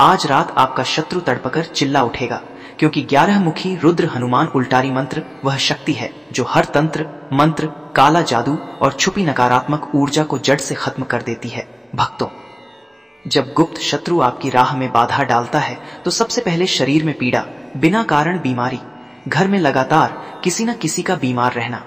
आज रात आपका शत्रु तड़पकर चिल्ला उठेगा, क्योंकि 11 मुखी रुद्र हनुमान उल्टारी मंत्र वह शक्ति है जो हर तंत्र, मंत्र, काला जादू और छुपी नकारात्मक ऊर्जा को जड़ से खत्म कर देती है। भक्तों, जब गुप्त शत्रु आपकी राह में बाधा डालता है तो सबसे पहले शरीर में पीड़ा, बिना कारण बीमारी, घर में लगातार किसी न किसी का बीमार रहना,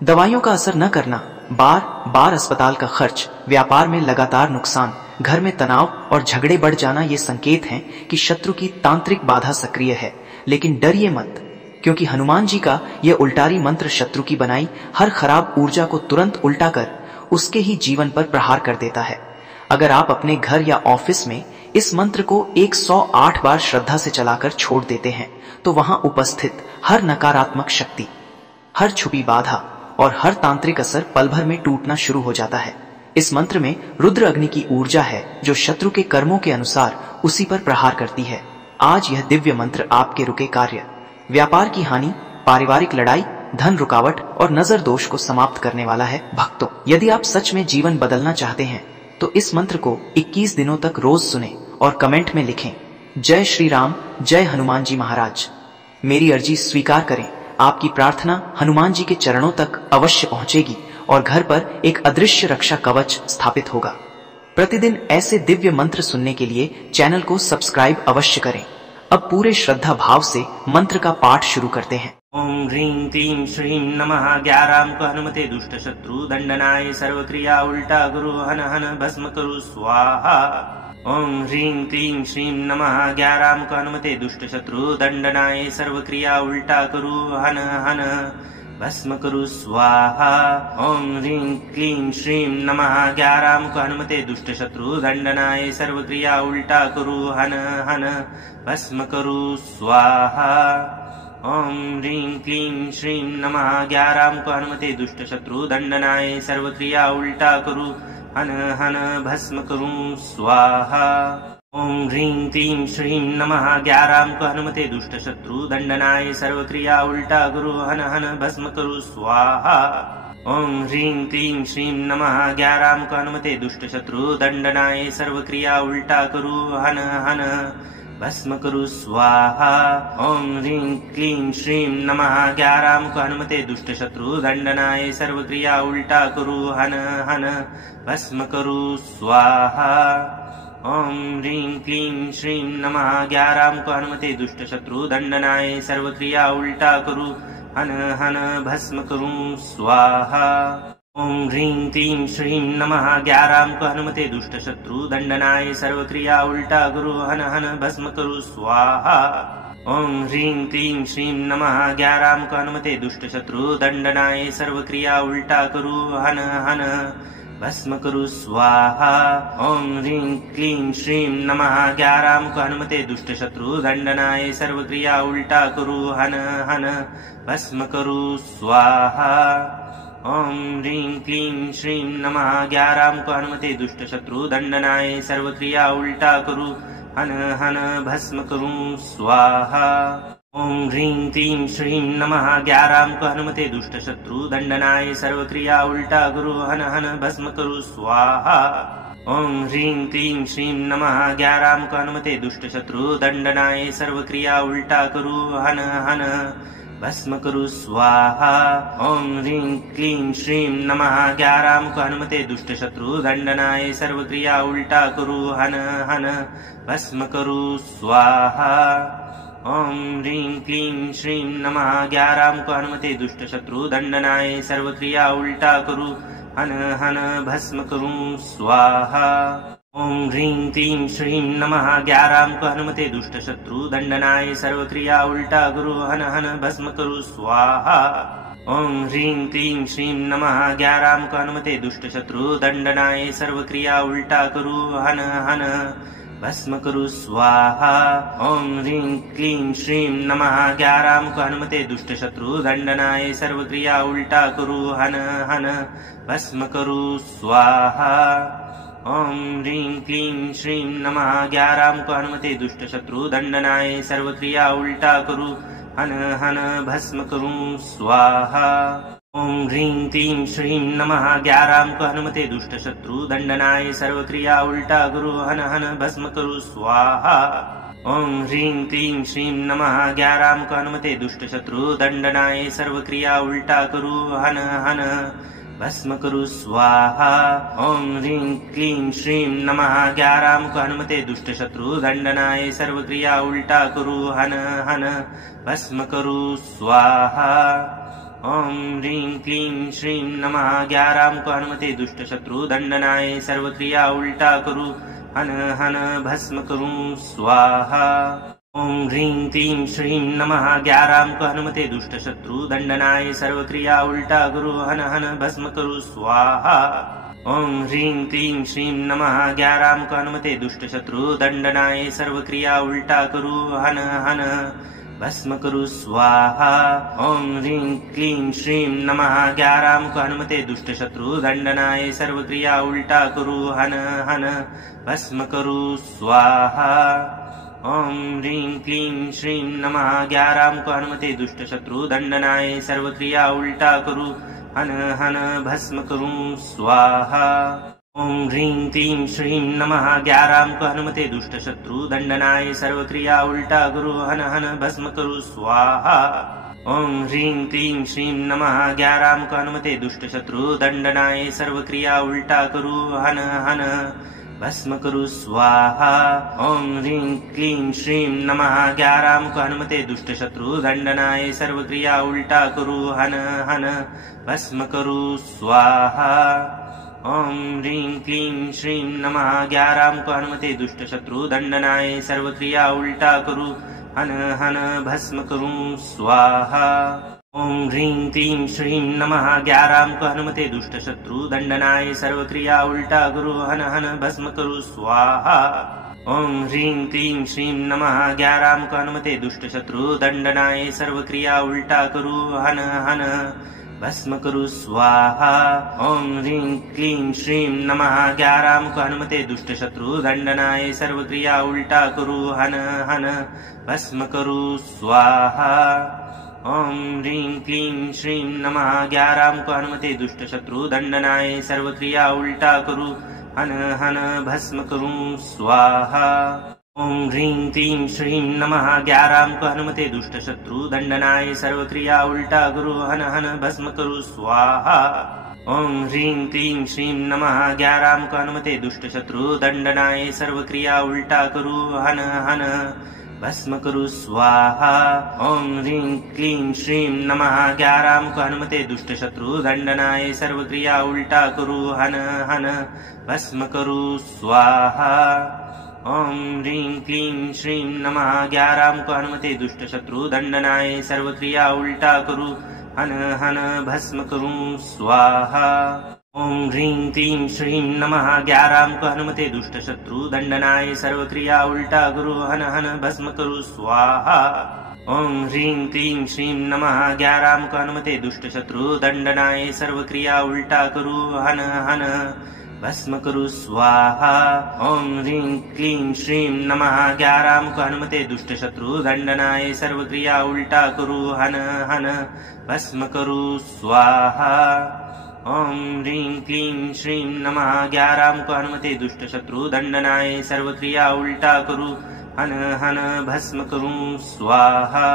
दवाइयों का असर न करना, बार बार अस्पताल का खर्च, व्यापार में लगातार नुकसान, घर में तनाव और झगड़े बढ़ जाना ये संकेत हैं कि शत्रु की तांत्रिक बाधा सक्रिय है। लेकिन डरिए मत, क्योंकि हनुमान जी का यह उल्टारी मंत्र शत्रु की बनाई हर खराब ऊर्जा को तुरंत उल्टा कर उसके ही जीवन पर प्रहार कर देता है। अगर आप अपने घर या ऑफिस में इस मंत्र को 108 बार श्रद्धा से चलाकर छोड़ देते हैं तो वहां उपस्थित हर नकारात्मक शक्ति, हर छुपी बाधा और हर तांत्रिक असर पल भर में टूटना शुरू हो जाता है। इस मंत्र में रुद्र अग्नि की ऊर्जा है जो शत्रु के कर्मों के अनुसार उसी पर प्रहार करती है। आज यह दिव्य मंत्र आपके रुके कार्य, व्यापार की हानि, पारिवारिक लड़ाई, धन रुकावट और नजर दोष को समाप्त करने वाला है। भक्तों, यदि आप सच में जीवन बदलना चाहते हैं तो इस मंत्र को 21 दिनों तक रोज सुने और कमेंट में लिखें, जय श्री राम, जय हनुमान जी महाराज। मेरी अर्जी स्वीकार करें। आपकी प्रार्थना हनुमान जी के चरणों तक अवश्य पहुंचेगी और घर पर एक अदृश्य रक्षा कवच स्थापित होगा। प्रतिदिन ऐसे दिव्य मंत्र सुनने के लिए चैनल को सब्सक्राइब अवश्य करें। अब पूरे श्रद्धा भाव से मंत्र का पाठ शुरू करते हैं। ओम ह्रीं क्लीं श्रीं नमः। 11 अंक हनुमते दुष्ट शत्रु दंडनाय सर्व क्रिया उल्टा गुरु हन हन भस्म करु स्वाहा। ओम ह्रीं क्लीं श्रीं नमः। 11 अंक हनुमते दुष्ट शत्रु दंडनाय सर्व क्रिया उल्टा गुरु हन हन भस्म करु स्वाहा। ओम ह्रीं क्लीं श्रीं नमः। 11 अंक हनुमते दुष्ट शत्रु दंडनाय सर्व क्रिया उल्टा गुरु हन हन भस्म करु स्वाहा। ओम ह्रीं क्लीं श्रीं नमः। 11 अंक हनुमते दुष्ट शत्रु दंडनाय सर्व क्रिया उल्टा कुरु हन हन भस्म करु स्वाहा। ओम ह्रीं क्लीं श्रीं नमः। 11 अंक हनुमते दुष्ट शत्रु दंडनाय सर्व क्रिया उल्टा गुरु हन हन भस्म करु स्वाहा। ओम ह्रीं क्लीं श्रीं नमः। 11 अंक हनुमते दुष्ट शत्रु दंडनाय सर्व क्रिया उल्टा गुरु हन हन भस्म करु स्वाहा। ओम ह्रीं क्लीं श्रीं नमः। 11 अंक हनुमते दुष्ट शत्रु दंडनाय सर्व क्रिया उल्टा कुरु हन हन भस्म करु स्वाहा। ओम ह्रीं क्लीं श्रीं नमः। 11 अंक हनुमते दुष्ट शत्रु दंडनाय सर्व क्रिया उल्टा कुरु हन हन भस्म करु स्वाहा। ओम ह्रीं क्लीं श्रीं नमः। 11 अंक हनुमते दुष्ट शत्रु दंडनाय सर्व क्रिया उल्टा गुरु हन हन भस्म करु स्वाहा। ओम ह्रीं क्लीं श्रीं नमः। 11 अंक हनुमते दुष्ट शत्रु दंडनाय सर्व क्रिया उल्टा गुरु हन हन भस्म करु स्वाहा। ओम ह्रीं क्लीं श्रीं नमः। 11 अंक हनुमते दुष्ट शत्रु दंडनाय सर्व क्रिया उल्टा गुरु हन हन भस्म करु स्वाहा। ओम ह्रीं क्लीं श्रीं नमः। 11 अंक हनुमते दुष्ट शत्रु दंडनाय सर्व क्रिया उल्टा कुरु हन हन भस्म करु स्वाहा। ओम ह्रीं क्लीं श्रीं नमः। 11 अंक हनुमते दुष्ट शत्रु दंडनाय सर्व क्रिया उल्टा गुरु हन हन भस्म करु स्वाहा। ओम ह्रीं क्लीं श्रीं नमः। 11 अंक हनुमते दुष्ट शत्रु दंडनाय सर्व क्रिया उल्टा गुरु हन हन भस्म करु स्वाहा। ओम ह्रीं क्लीं श्रीं नमः। 11 अंक हनुमते दुष्ट शत्रु दंडनाय सर्व क्रिया उल्टा कुरु हन हन भस्म करु स्वाहा। ओम ह्रीं क्लीं श्रीं नमः। 11 अंक हनुमते दुष्ट शत्रु दंडनाय सर्व क्रिया उल्टा कुरु हन हन भस्म करु स्वाहा। ओम ह्रीं क्लीं श्रीं नमः। 11 अंक हनुमते दुष्ट शत्रु दंडनाय सर्व क्रिया उल्टा गुरु हन हन भस्म करु स्वाहा। ओम ह्रीं क्लीं श्रीं नमः। 11 अंक हनुमते दुष्ट शत्रु दंडनाय सर्व क्रिया उल्टा गुरु हन हन भस्म करु स्वाहा। ओम ह्रीं क्लीं श्रीं नमः। 11 अंक हनुमते दुष्ट शत्रु दंडनाय सर्व क्रिया उल्टा गुरु हन हन भस्म करु स्वाहा। ओम ह्रीं क्लीं श्रीं नमः। 11 अंक हनुमते दुष्ट शत्रु दंडनाय सर्व क्रिया उल्टा कुरु हन हन भस्म करु स्वाहा। ओम ह्रीं क्लीं श्रीं नमः 11 अंक हनुमते दुष्ट शत्रु दंडनाय सर्व क्रिया उल्टा गुरु हन हन भस्म करु स्वाहा। ओम ह्रीं क्लीं श्रीं नमः 11 अंक हनुमते दुष्ट शत्रु दंडनाय सर्व क्रिया उल्टा गुरु हन हन भस्म करु स्वाहा। ओम ह्रीं क्लीं श्रीं नमः 11 अंक हनुमते दुष्ट शत्रु दंडनाय सर्व क्रिया उल्टा गुरु हन हन भस्म करु स्वाहा। ओम ह्रीं क्लीं श्रीं नमः 11 अंक हनुमते दुष्ट शत्रु दंडनाय सर्व क्रिया उल्टा गुरु हन हन भस्म करु स्वाहा। ओम ह्रीं क्लीं श्रीं नमः 11 अंक हनुमते दुष्ट शत्रु दंडनाय सर्व क्रिया उल्टा गुरु हन हन भस्म करु स्वाहा। ओम ह्रीं क्लीं श्रीं नमः 11 अंक हनुमते दुष्ट शत्रु दंडनाय सर्व क्रिया उल्टा गुरु हन हन भस्म करु स्वाहा। ओम ह्रीं क्लीं श्रीं नमः 11 अंक हनुमते दुष्ट शत्रु दंडनाय सर्व क्रिया उल्टा गुरु हन हन भस्म करु स्वाहा। ओम ह्रीं क्लीं श्रीं नमः 11 अंक हनुमते दुष्ट शत्रु दंडनाय सर्व क्रिया उल्टा गुरु हन हन भस्म करु स्वाहा। ओम ह्रीं क्लीं श्रीं नमः 11 अंक हनुमते दुष्ट शत्रु दंडनाय सर्व क्रिया उल्टा गुरु हन हन भस्म करु स्वाहा। ओम ह्रीं क्लीं श्रीं नमः 11 अंक हनुमते दुष्ट शत्रु दंडनाय सर्व क्रिया उल्टा गुरु हन हन भस्म करु स्वाहा। ओम ह्रीं क्लीं श्रीं नमः 11 अंक हनुमते दुष्ट शत्रु दंडनाय सर्व क्रिया उल्टा गुरु हन हन भस्म करु स्वाहा। ओम ह्रीं क्लीं श्रीं नमः 11 अंक हनुमते दुष्ट शत्रु दंडनाय सर्व क्रिया उल्टा गुरु हन हन भस्म करु स्वाहा। ओम ह्रीं क्लीं श्रीं नमः 11 अंक हनुमते दुष्ट शत्रु दंडनाय सर्व क्रिया उल्टा गुरु हन हन भस्म करु स्वाहा। ओम ह्रीं क्लीं श्रीं नमः 11 अंक हनुमते दुष्ट शत्रु दंडनाय सर्व क्रिया उल्टा गुरु हन हन भस्म करु स्वाहा। ओम ह्रीं क्लीं श्रीं नमः 11 अंक हनुमते दुष्ट शत्रु दंडनाय सर्व क्रिया उल्टा गुरु हन हन भस्म करु स्वाहा। ओम ह्रीं क्लीं श्रीं नमः 11 अंक हनुमते दुष्ट शत्रु दंडनाय सर्व क्रिया उल्टा गुरु हन हन भस्म करु स्वाहा। ओम ह्रीं क्लीं श्रीं नमः 11 अंक हनुमते दुष्ट शत्रु दंडनाय सर्व क्रिया उल्टा गुरु हन हन भस्म करु स्वाहा। ओम ह्रीं क्लीं श्रीं नमः 11 अंक हनुमते दुष्ट शत्रु दंडनाय सर्व क्रिया उल्टा गुरु हन हन भस्म करु स्वाहा। ओम ह्रीं क्लीं श्रीं नमः 11 अंक हनुमते दुष्ट शत्रु दंडनाय सर्व क्रिया उल्टा गुरु हन हन भस्म करु स्वाहा। ओम ह्रीं क्लीं श्रीं नमः 11 अंक हनुमते दुष्ट शत्रु दंडनाय सर्व क्रिया उल्टा गुरु हन हन भस्म करु स्वाहा। ओम ह्रीं क्लीं श्रीं नमः 11 अंक हनुमते दुष्ट शत्रु दंडनाय सर्व क्रिया उल्टा गुरु हन हन भस्म करु स्वाहा। ओम ह्रीं क्लीं श्रीं नमः 11 अंक हनुमते दुष्ट शत्रु दंडनाय सर्व क्रिया उल्टा गुरु हन हन भस्म करु स्वाहा। ओम ह्रीं क्लीं श्रीं नमः 11 अंक हनुमते दुष्ट शत्रु दंडनाय सर्व क्रिया उल्टा गुरु हन हन भस्म करु स्वाहा। ओम ह्रीं क्लीं श्रीं नमः 11 अंक हनुमते दुष्ट शत्रु दंडनाय सर्व क्रिया उल्टा गुरु हन हन भस्म करु स्वाहा।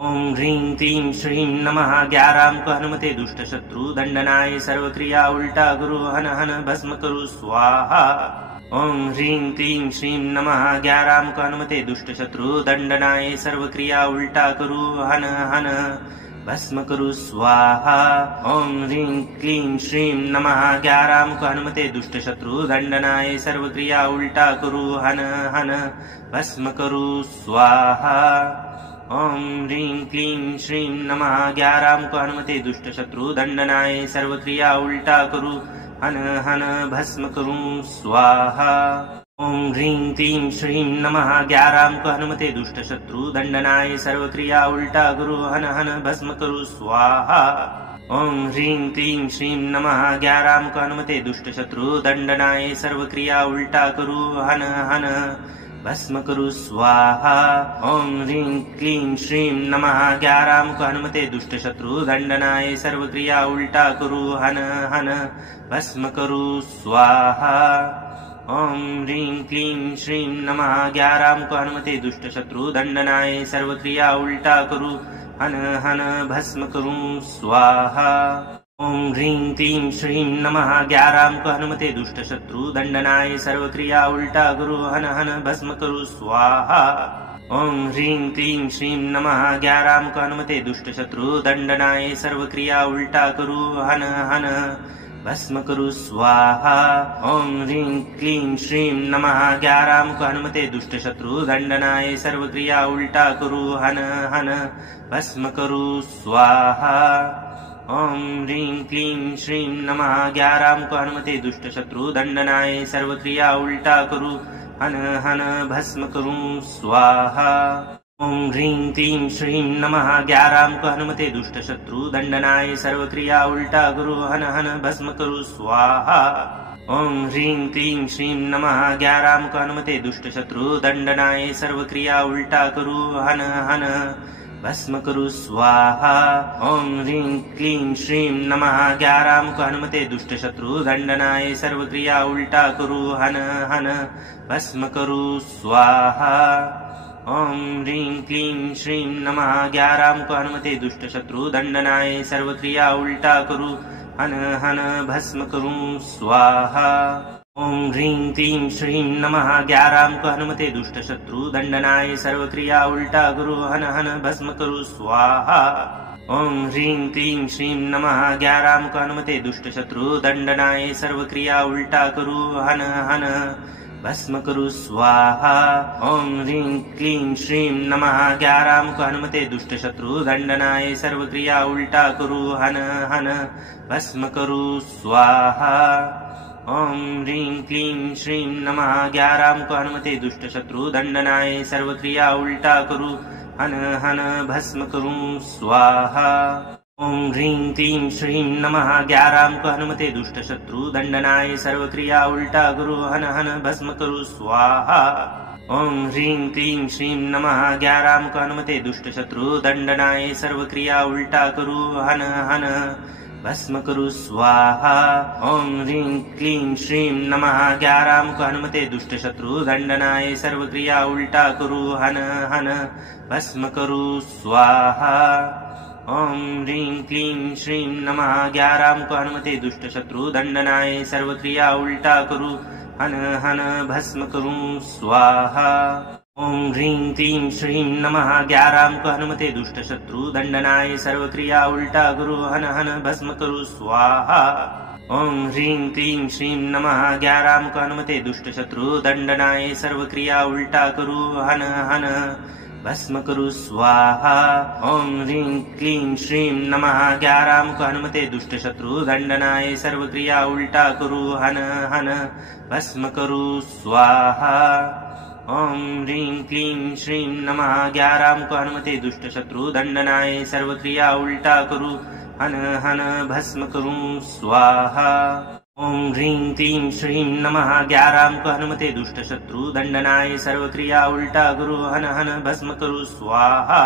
ओम ह्रीं क्लीं श्रीं नमः 11 अंक हनुमते दुष्ट शत्रु दंडनाय सर्व क्रिया उल्टा गुरु हन हन भस्म करु स्वाहा। ओम ह्रीं क्लीं श्रीं नमः 11 अंक हनुमते दुष्ट शत्रु दंडनाय सर्व क्रिया उल्टा गुरु हन हन भस्म करु स्वाहा। ओम ह्रीं क्लीं श्रीं नमः 11 अंक हनुमते दुष्ट शत्रु दंडनाय सर्व क्रिया उल्टा गुरु हन हन भस्म करु स्वाहा। ओम ह्रीं क्लीं श्रीं नमः 11 अंक हनुमते दुष्ट शत्रु दंडनाय सर्व क्रिया उल्टा गुरु हन हन भस्म करु स्वाहा। ओम ह्रीं क्लीं श्रीं नमः 11 अंक हनुमते दुष्ट शत्रु दंडनाय सर्व क्रिया उल्टा गुरु हन हन भस्म करु स्वाहा। ओम ह्रीं क्लीं श्रीं नमः 11 अंक हनुमते दुष्ट शत्रु दंडनाय सर्व क्रिया उल्टा गुरु हन हन भस्म कुरु स्वाहा। ओम ह्रीं क्लीं श्रीं नमः। 11 मुख हनुमते दुष्ट शत्रु दंडनाय सर्व क्रिया उल्टा कुरु हन हन भस्म कुरु स्वाहा। ओम ह्रीं क्लीं श्रीं नमः। 11 मुख हनुमते दुष्ट शत्रु दंडनाय सर्व क्रिया उल्टा कुरु हन हन भस्म कुरु स्वाहा। ओम ह्रीं क्लीं श्रीं नमः। 11 मुख हनुमते दुष्ट शत्रु दंडनाय सर्व क्रिया उल्टा कुरु हन हन भस्म कुरु स्वाहा। ओम ह्रीं क्लीं श्रीं नमः। 11 मुख हनुमते दुष्ट शत्रु दंडनाय सर्व क्रिया उल्टा कुरु हन हन भस्म कुरु स्वाहा। ओम ह्रीं क्लीं श्रीं नमः। 11 मुख हनुमते दुष्ट शत्रु दंडनाय सर्व क्रिया उल्टा कुरु हन हन भस्म कुरु स्वाहा। ओम ह्रीं क्लीं श्रीं नमः। 11 मुख हनुमते दुष्ट शत्रु दंडनाय सर्व क्रिया उल्टा कुरु हन हन भस्म कुरु स्वाहा। ओम ह्रीं क्लीं श्रीं नमः। 11 मुख हनुमते दुष्ट शत्रु दंडनाय सर्व क्रिया उल्टा कुरु हन हन भस्म कुरु स्वाहा। ओम ह्रीं क्लीं श्रीं नमः। 11 मुख हनुमते दुष्ट शत्रु दंडनाय सर्व क्रिया उल्टा कुरु हन हन भस्म कुरु स्वाहा। ओम ह्रीं क्लीं श्रीं नमः। 11 मुख हनुमते दुष्ट शत्रु दंडनाय सर्व क्रिया उल्टा कुरु हन हन भस्म कुरु स्वाहा। ओम ह्रीं क्लीं श्रीं नमः। 11 मुख हनुमते दुष्ट शत्रु दंडनाय सर्व क्रिया उल्टा कुरु हन हन भस्म कुरु स्वाहा। ओम ह्रीं क्लीं श्रीं नमः। 11 मुख हनुमते दुष्ट शत्रु दंडनाय सर्व क्रिया उल्टा कुरु हन हन भस्म कुरु स्वाहा। ओम ह्रीं क्लीं श्रीं नमः। 11 मुख हनुमते दुष्ट शत्रु दंडनाय सर्व क्रिया उल्टा कुरु हन हन भस्म कुरु स्वाहा। ओम ह्रीं क्लीं श्रीं नमः। 11 मुख हनुमते दुष्ट शत्रु दंडनाय सर्व क्रिया उल्टा कुरु हन हन भस्म कुरु स्वाहा। ओम ह्रीं क्लीं श्रीं नमः। 11 मुख हनुमते दुष्ट शत्रु दंडनाय सर्व क्रिया उल्टा कुरु हन हन भस्म कुरु स्वाहा। ओम ह्रीं क्लीं श्रीं नमः। 11 मुख हनुमते दुष्ट शत्रु दंडनाय सर्व क्रिया उल्टा कुरु हन हन भस्म कुरु स्वाहा। ओम ह्रीं क्लीं श्रीं नमः। 11 मुख हनुमते दुष्ट शत्रु दंडनाय सर्व क्रिया उल्टा कुरु हन हन भस्म कुरु स्वाहा। ओम ह्रीं क्लीं श्रीं नमः। 11 मुख हनुमते दुष्ट शत्रु दंडनाय सर्व क्रिया उल्टा कुरु हन हन भस्म कुरु स्वाहा। ओम ह्रीं क्लीं श्रीं नमः। 11 मुख हनुमते दुष्ट शत्रु दंडनाय सर्व क्रिया उल्टा कुरु हन हन भस्म कुरु स्वाहा। ओम ह्रीं क्लीं श्रीं नमः। 11 मुख हनुमते दुष्ट शत्रु दंडनाय सर्व क्रिया उल्टा कुरु हन हन भस्म कुरु स्वाहा। ओम ह्रीं क्लीं श्रीं नमः। 11 मुख हनुमते दुष्ट शत्रु दंडनाय सर्व क्रिया उल्टा कुरु हन हन भस्म कुरु स्वाहा। ओम ह्रीं क्लीं श्रीं नमः। 11 मुख हनुमते दुष्ट शत्रु दंडनाय सर्व क्रिया उल्टा कुरु हन हन भस्म कुरु स्वाहा। ओम ह्रीं क्लीं श्रीं नमः। 11 मुख हनुमते दुष्ट शत्रु दंडनाय सर्व क्रिया उल्टा कुरु हन हन भस्म कुरु स्वाहा। ओम ह्रीं क्लीं श्रीं नमः। 11 मुख हनुमते दुष्ट शत्रु दंडनाय सर्व क्रिया उल्टा कुरु हन हन भस्म कुरु स्वाहा।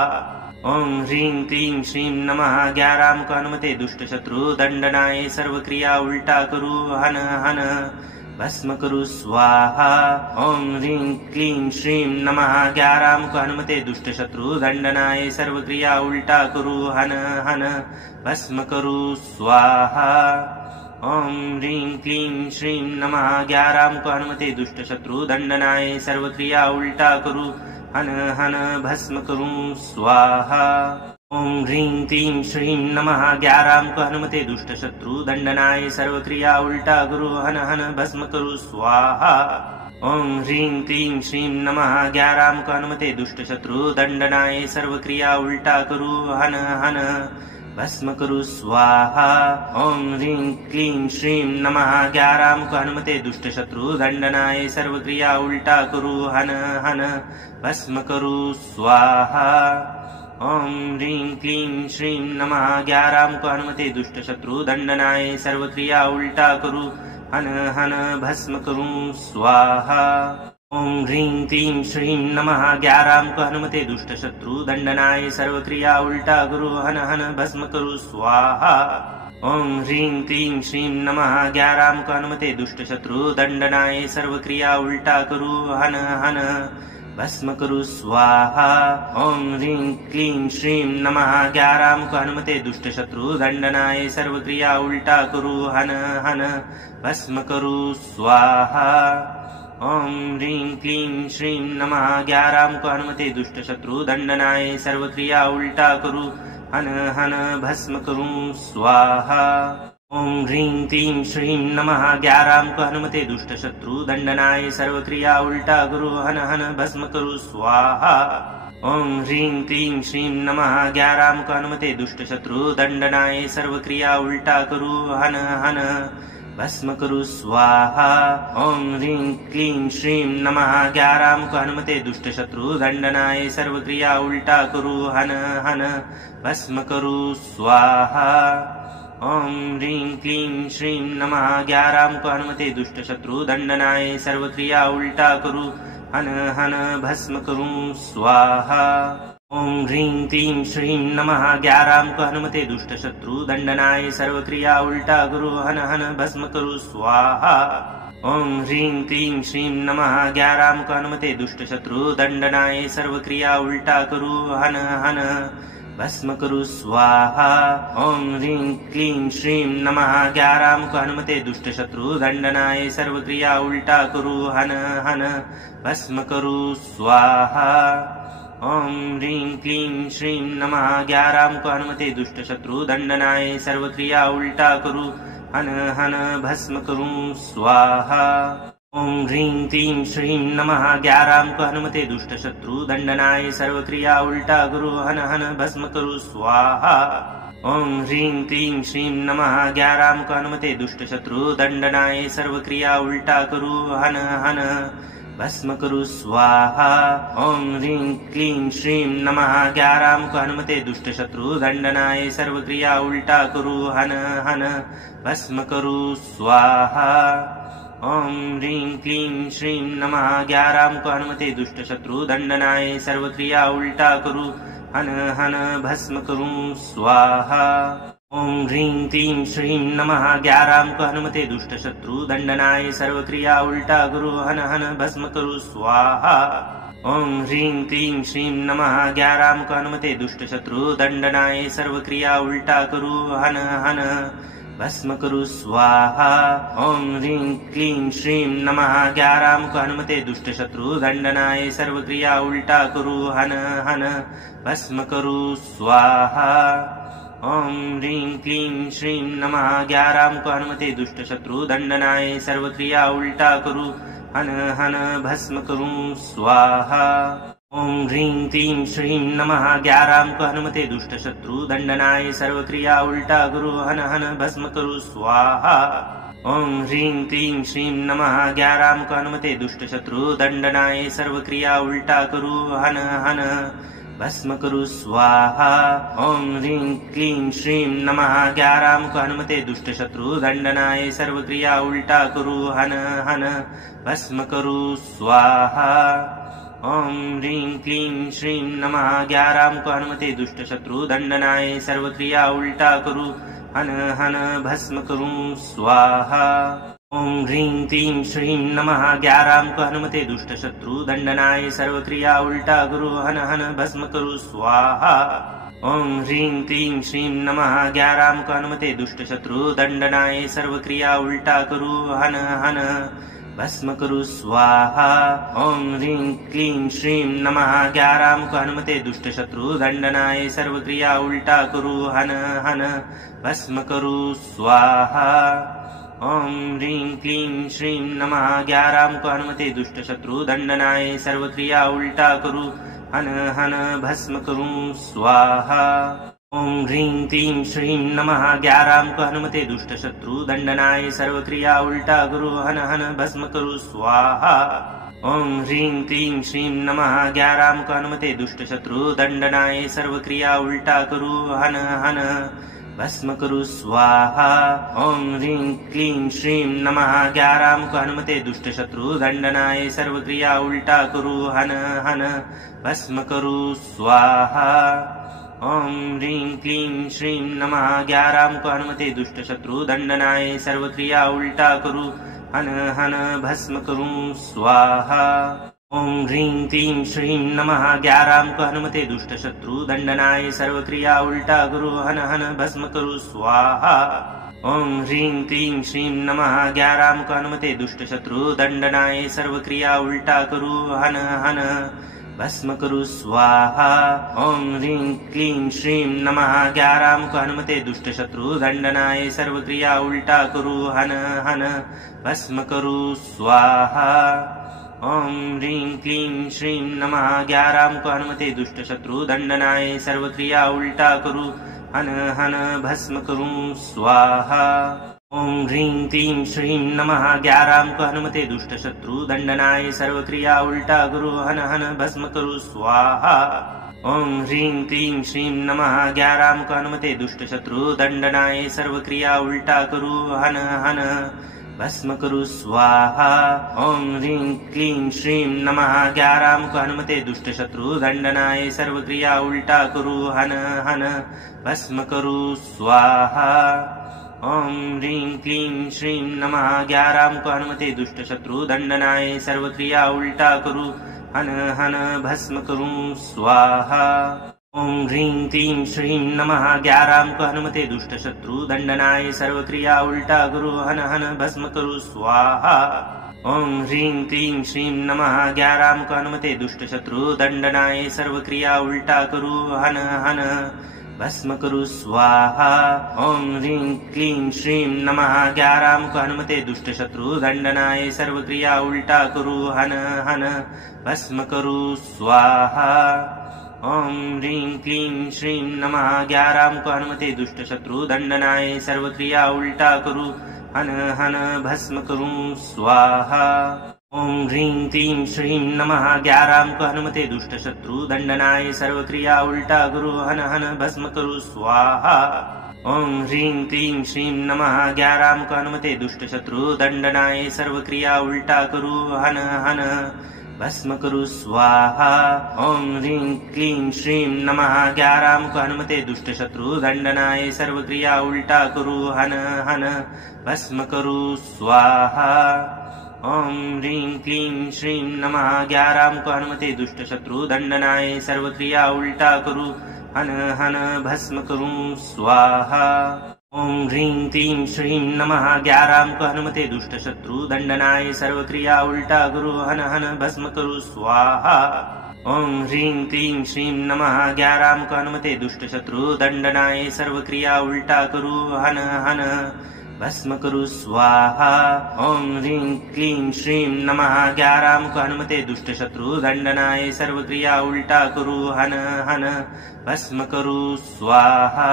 ओम ह्रीं क्लीं श्रीं नमः। 11 मुख हनुमते दुष्ट शत्रु दंडनाय सर्व क्रिया उल्टा कुरु हन हन भस्म कुरु स्वाहा। ओम ह्रीं क्लीं श्रीं नमः। 11 मुख हनुमते दुष्ट शत्रु दंडनाय सर्व क्रिया उल्टा कुरु हन हन भस्म कुरु स्वाहा। ओम ह्रीं क्लीं श्रीं नमः। 11 मुख हनुमते दुष्ट शत्रु दंडनाय सर्व क्रिया उल्टा कुरु हन हन भस्म कुरु स्वाहा। ओम ह्रीं क्लीं श्रीं नमः। 11 मुख हनुमते दुष्ट शत्रु दंडनाय सर्व क्रिया उल्टा कुरु हन हन भस्म कुरु स्वाहा। ओम ह्रीं क्लीं श्रीं नमः। 11 मुख हनुमते दुष्ट शत्रु दंडनाय सर्व क्रिया उल्टा कुरु हन हन भस्म कुरु स्वाहा। ओम ह्रीं क्लीं श्रीं नमः। 11 मुख हनुमते दुष्ट शत्रु दंडनाय सर्व क्रिया उल्टा कुरु हन हन भस्म कुरु स्वाहा। ओम ह्रीं क्लीं श्रीं नमः। 11 मुख हनुमते दुष्ट शत्रु दंडनाय सर्व क्रिया उल्टा कुरु हन हन भस्म कुरु स्वाहा। ओम ह्रीं क्लीं श्रीं नमः 11 अंक हनुमते दुष्ट शत्रु दंडनाय सर्व क्रिया उल्टा गुरु हन हन भस्म करु स्वाहा। ओम ह्रीं क्लीं श्रीं नमः 11 अंक हनुमते दुष्ट शत्रु दंडनाय सर्व क्रिया उल्टा करू हन हन भस्म करु स्वाहा। ओम ह्रीं क्लीं श्रीं नमः 11 अंक हनुमते दुष्ट शत्रु दंडनाय सर्व क्रिया उल्टा करू हन हन भस्म करु स्वाहा। ओम ह्रीं क्लीं श्रीं नमः 11 अंक हनुमते दुष्ट शत्रु दंडनाय सर्व क्रिया उल्टा करू हन हन भस्म करु स्वाहा। ओम ह्रीं क्लीं श्रीं नमः 11 अंक हनुमते दुष्ट शत्रु दंडनाय सर्व क्रिया उल्टा करू हन हन भस्म करु स्वाहा। ओम ह्रीं क्लीं श्रीं नमः 11 अंक हनुमते दुष्ट शत्रु दंडनाय सर्व क्रिया उल्टा करू हन हन भस्म करु स्वाहा। ओम ह्रीं क्लीं श्रीं नमः 11 अंक हनुमते दुष्ट शत्रु दंडनाय सर्व क्रिया उल्टा करू हन हन भस्म करु स्वाहा। ओम ह्रीं क्लीं श्रीं नमः 11 अंक हनुमते दुष्ट शत्रु दंडनाय सर्व क्रिया उल्टा करू हन हन भस्म करु स्वाहा। ओम ह्रीं क्लीं श्रीं नमः 11 अंक हनुमते दुष्ट शत्रु दंडनाय सर्व क्रिया उल्टा करू हन हन भस्म करु स्वाहा। ओम ह्रीं क्लीं श्रीं नमः 11 अंक हनुमते दुष्ट शत्रु दंडनाय सर्व क्रिया उल्टा करू हन हन भस्म करु स्वाहा। ओम ह्रीं क्लीं श्रीं नमः 11 अंक हनुमते दुष्ट शत्रु दंडनाय सर्व क्रिया उल्टा करू हन हन भस्म करु स्वाहा। ओम ह्रीं क्लीं श्रीं नमः 11 अंक हनुमते दुष्ट शत्रु दंडनाय सर्व क्रिया उल्टा करू हन हन भस्म करु स्वाहा। ओम ह्रीं क्लीं श्रीं नमः 11 अंक हनुमते दुष्ट शत्रु दंडनाय सर्व क्रिया उल्टा करू हन हन भस्म करु स्वाहा। ओम ह्रीं क्लीं श्रीं नमः 11 अंक हनुमते दुष्ट शत्रु दंडनाय सर्व क्रिया उल्टा करू हन हन भस्म करु स्वाहा। ओम ह्रीं क्लीं श्रीं नमः 11 अंक हनुमते दुष्ट शत्रु दंडनाय सर्व क्रिया उल्टा करू हन हन भस्म करु स्वाहा। ओम ह्रीं क्लीं श्रीं नमः 11 अंक हनुमते दुष्ट शत्रु दंडनाय सर्व क्रिया उल्टा करू हन हन भस्म करु स्वाहा। ओम ह्रीं क्लीं श्रीं नमः 11 अंक हनुमते दुष्ट शत्रु दंडनाय सर्व क्रिया उल्टा करू हन हन भस्म करु स्वाहा। ओम ह्रीं क्लीं श्रीं नमः 11 अंक हनुमते दुष्ट शत्रु दंडनाय सर्व क्रिया उल्टा करू हन हन भस्म करु स्वाहा। ओम ह्रीं क्लीं श्रीं नमः 11 अंक हनुमते दुष्ट शत्रु दंडनाय सर्व क्रिया उल्टा करू हन हन भस्म करु स्वाहा। ओम ह्रीं क्लीं श्रीं नमः 11 अंक हनुमते दुष्ट शत्रु दंडनाय सर्व क्रिया उल्टा करू हन हन भस्म करु स्वाहा। ओम ह्रीं क्लीं श्रीं नमः 11 अंक हनुमते दुष्ट शत्रु दंडनाय सर्व क्रिया उल्टा करू हन हन भस्म करु स्वाहा। ओम ह्रीं क्लीं श्रीं नमः 11 अंक हनुमते दुष्ट शत्रु दंडनाय सर्व क्रिया उल्टा करू हन हन भस्म करु स्वाहा। ओम ह्रीं क्लीं श्रीं नमः 11 अंक हनुमते दुष्ट शत्रु दंडनाय सर्व क्रिया उल्टा करू हन हन भस्म करु स्वाहा। ओम ह्रीं क्लीं श्रीं नमः 11 अंक हनुमते दुष्ट शत्रु दंडनाय सर्व क्रिया उल्टा करू हन हन भस्म करु स्वाहा। ओम ह्रीं क्लीं श्रीं नमः 11 अंक हनुमते दुष्ट शत्रु दंडनाय सर्व क्रिया उल्टा करू हन हन भस्म करु स्वाहा। ओम ह्रीं क्लीं श्रीं नमः 11 अंक हनुमते दुष्ट शत्रु दंडनाय सर्व क्रिया उल्टा करू हन हन भस्म करु स्वाहा। ओम ह्रीं क्लीं श्रीं नमः 11 अंक हनुमते दुष्ट शत्रु दंडनाय सर्व क्रिया उल्टा करू हन हन भस्म करु स्वाहा। ओम ह्रीं क्लीं श्रीं नमः 11 अंक हनुमते दुष्ट शत्रु दंडनाय सर्व क्रिया उल्टा करू हन हन भस्म करु स्वाहा। ओम ह्रीं क्लीं श्रीं नमः 11 अंक हनुमते दुष्ट शत्रु दंडनाय सर्व क्रिया उल्टा करू हन हन भस्म करु स्वाहा। ओम ह्रीं क्लीं श्रीं नमः 11 अंक हनुमते दुष्ट शत्रु दंडनाय सर्व क्रिया उल्टा करू हन हन भस्म कुरु स्वाहा। ओम ह्रीं क्लीं श्रीं नमः। 11 मुख हनुमते दुष्ट शत्रु दंडनाय सर्व क्रिया उल्टा कुरु हन हन भस्म कुरु स्वाहा। ओम ह्रीं क्लीं श्रीं नमः। 11 मुख हनुमते दुष्ट शत्रु दंडनाय सर्व क्रिया उल्टा कुरु हन हन भस्म कुरु स्वाहा। ओम ह्रीं क्लीं श्रीं नमः। 11 मुख हनुमते दुष्ट शत्रु दंडनाय सर्व क्रिया उल्टा कुरु हन हन भस्म कुरु स्वाहा। ओम ह्रीं क्लीं श्रीं नमः। 11 मुख हनुमते दुष्ट शत्रु दंडनाय सर्व क्रिया उल्टा कुरु हन हन भस्म कुरु स्वाहा। ओम ह्रीं क्लीं श्रीं नमः। 11 मुख हनुमते दुष्ट शत्रु दंडनाय सर्व क्रिया उल्टा कुरु हन हन भस्म कुरु स्वाहा। ओम ह्रीं क्लीं श्रीं नमः। 11 मुख हनुमते दुष्ट शत्रु दंडनाय सर्व क्रिया उल्टा कुरु हन हन भस्म कुरु स्वाहा। ओम ह्रीं क्लीं श्रीं नमः। 11 मुख हनुमते दुष्ट शत्रु दंडनाय सर्व क्रिया उल्टा कुरु हन हन भस्म कुरु स्वाहा। ओम ह्रीं क्लीं श्रीं नमः। 11 मुख हनुमते दुष्ट शत्रु दंडनाय सर्व क्रिया उल्टा कुरु हन हन भस्म कुरु स्वाहा। ओम ह्रीं क्लीं श्रीं नमः। 11 मुख हनुमते दुष्ट शत्रु दंडनाय सर्व क्रिया उल्टा कुरु हन हन भस्म कुरु स्वाहा। ओम ह्रीं क्लीं श्रीं नमः। 11 मुख हनुमते दुष्ट शत्रु दंडनाय सर्व क्रिया उल्टा कुरु हन हन भस्म कुरु स्वाहा। ओम ह्रीं क्लीं श्रीं नमः। 11 मुख हनुमते दुष्ट शत्रु दंडनाय सर्व क्रिया उल्टा कुरु हन हन भस्म कुरु स्वाहा। ओम ह्रीं क्लीं श्रीं नमः। 11 मुख हनुमते दुष्ट शत्रु दंडनाय सर्व क्रिया उल्टा कुरु हन हन भस्म कुरु स्वाहा। ओम ह्रीं क्लीं श्रीं नमः। 11 मुख हनुमते दुष्ट शत्रु दंडनाय सर्व क्रिया उल्टा कुरु हन हन भस्म कुरु स्वाहा। ओम ह्रीं क्लीं श्रीं नमः। 11 मुख हनुमते दुष्ट शत्रु दंडनाय सर्व क्रिया उल्टा कुरु हन हन भस्म कुरु स्वाहा। ओम ह्रीं क्लीं श्रीं नमः। 11 मुख हनुमते दुष्ट शत्रु दंडनाय सर्व क्रिया उल्टा कुरु हन हन भस्म कुरु स्वाहा। ओम ह्रीं क्लीं श्रीं नमः। 11 मुख हनुमते दुष्ट शत्रु दंडनाय सर्व क्रिया उल्टा कुरु हन हन भस्म कुरु स्वाहा। ओम ह्रीं क्लीं श्रीं नमः। 11 मुख हनुमते दुष्ट शत्रु दंडनाय सर्व क्रिया उल्टा कुरु हन हन भस्म कुरु स्वाहा। ओम ह्रीं क्लीं श्रीं नमः। 11 मुख हनुमते दुष्ट शत्रु दंडनाय सर्व क्रिया उल्टा कुरु हन हन भस्म कुरु स्वाहा। ओम ह्रीं क्लीं श्रीं नमः। 11 मुख हनुमते दुष्ट शत्रु दंडनाय सर्व क्रिया उल्टा कुरु हन हन भस्म कुरु स्वाहा। ओम ह्रीं क्लीं श्रीं नमः। 11 मुख हनुमते दुष्ट शत्रु दंडनाय सर्व क्रिया उल्टा कुरु हन हन भस्म कुरु स्वाहा। ओम ह्रीं क्लीं श्रीं नमः। 11 मुख हनुमते दुष्ट शत्रु दंडनाय सर्व क्रिया उल्टा कुरु हन हन भस्म कुरु स्वाहा।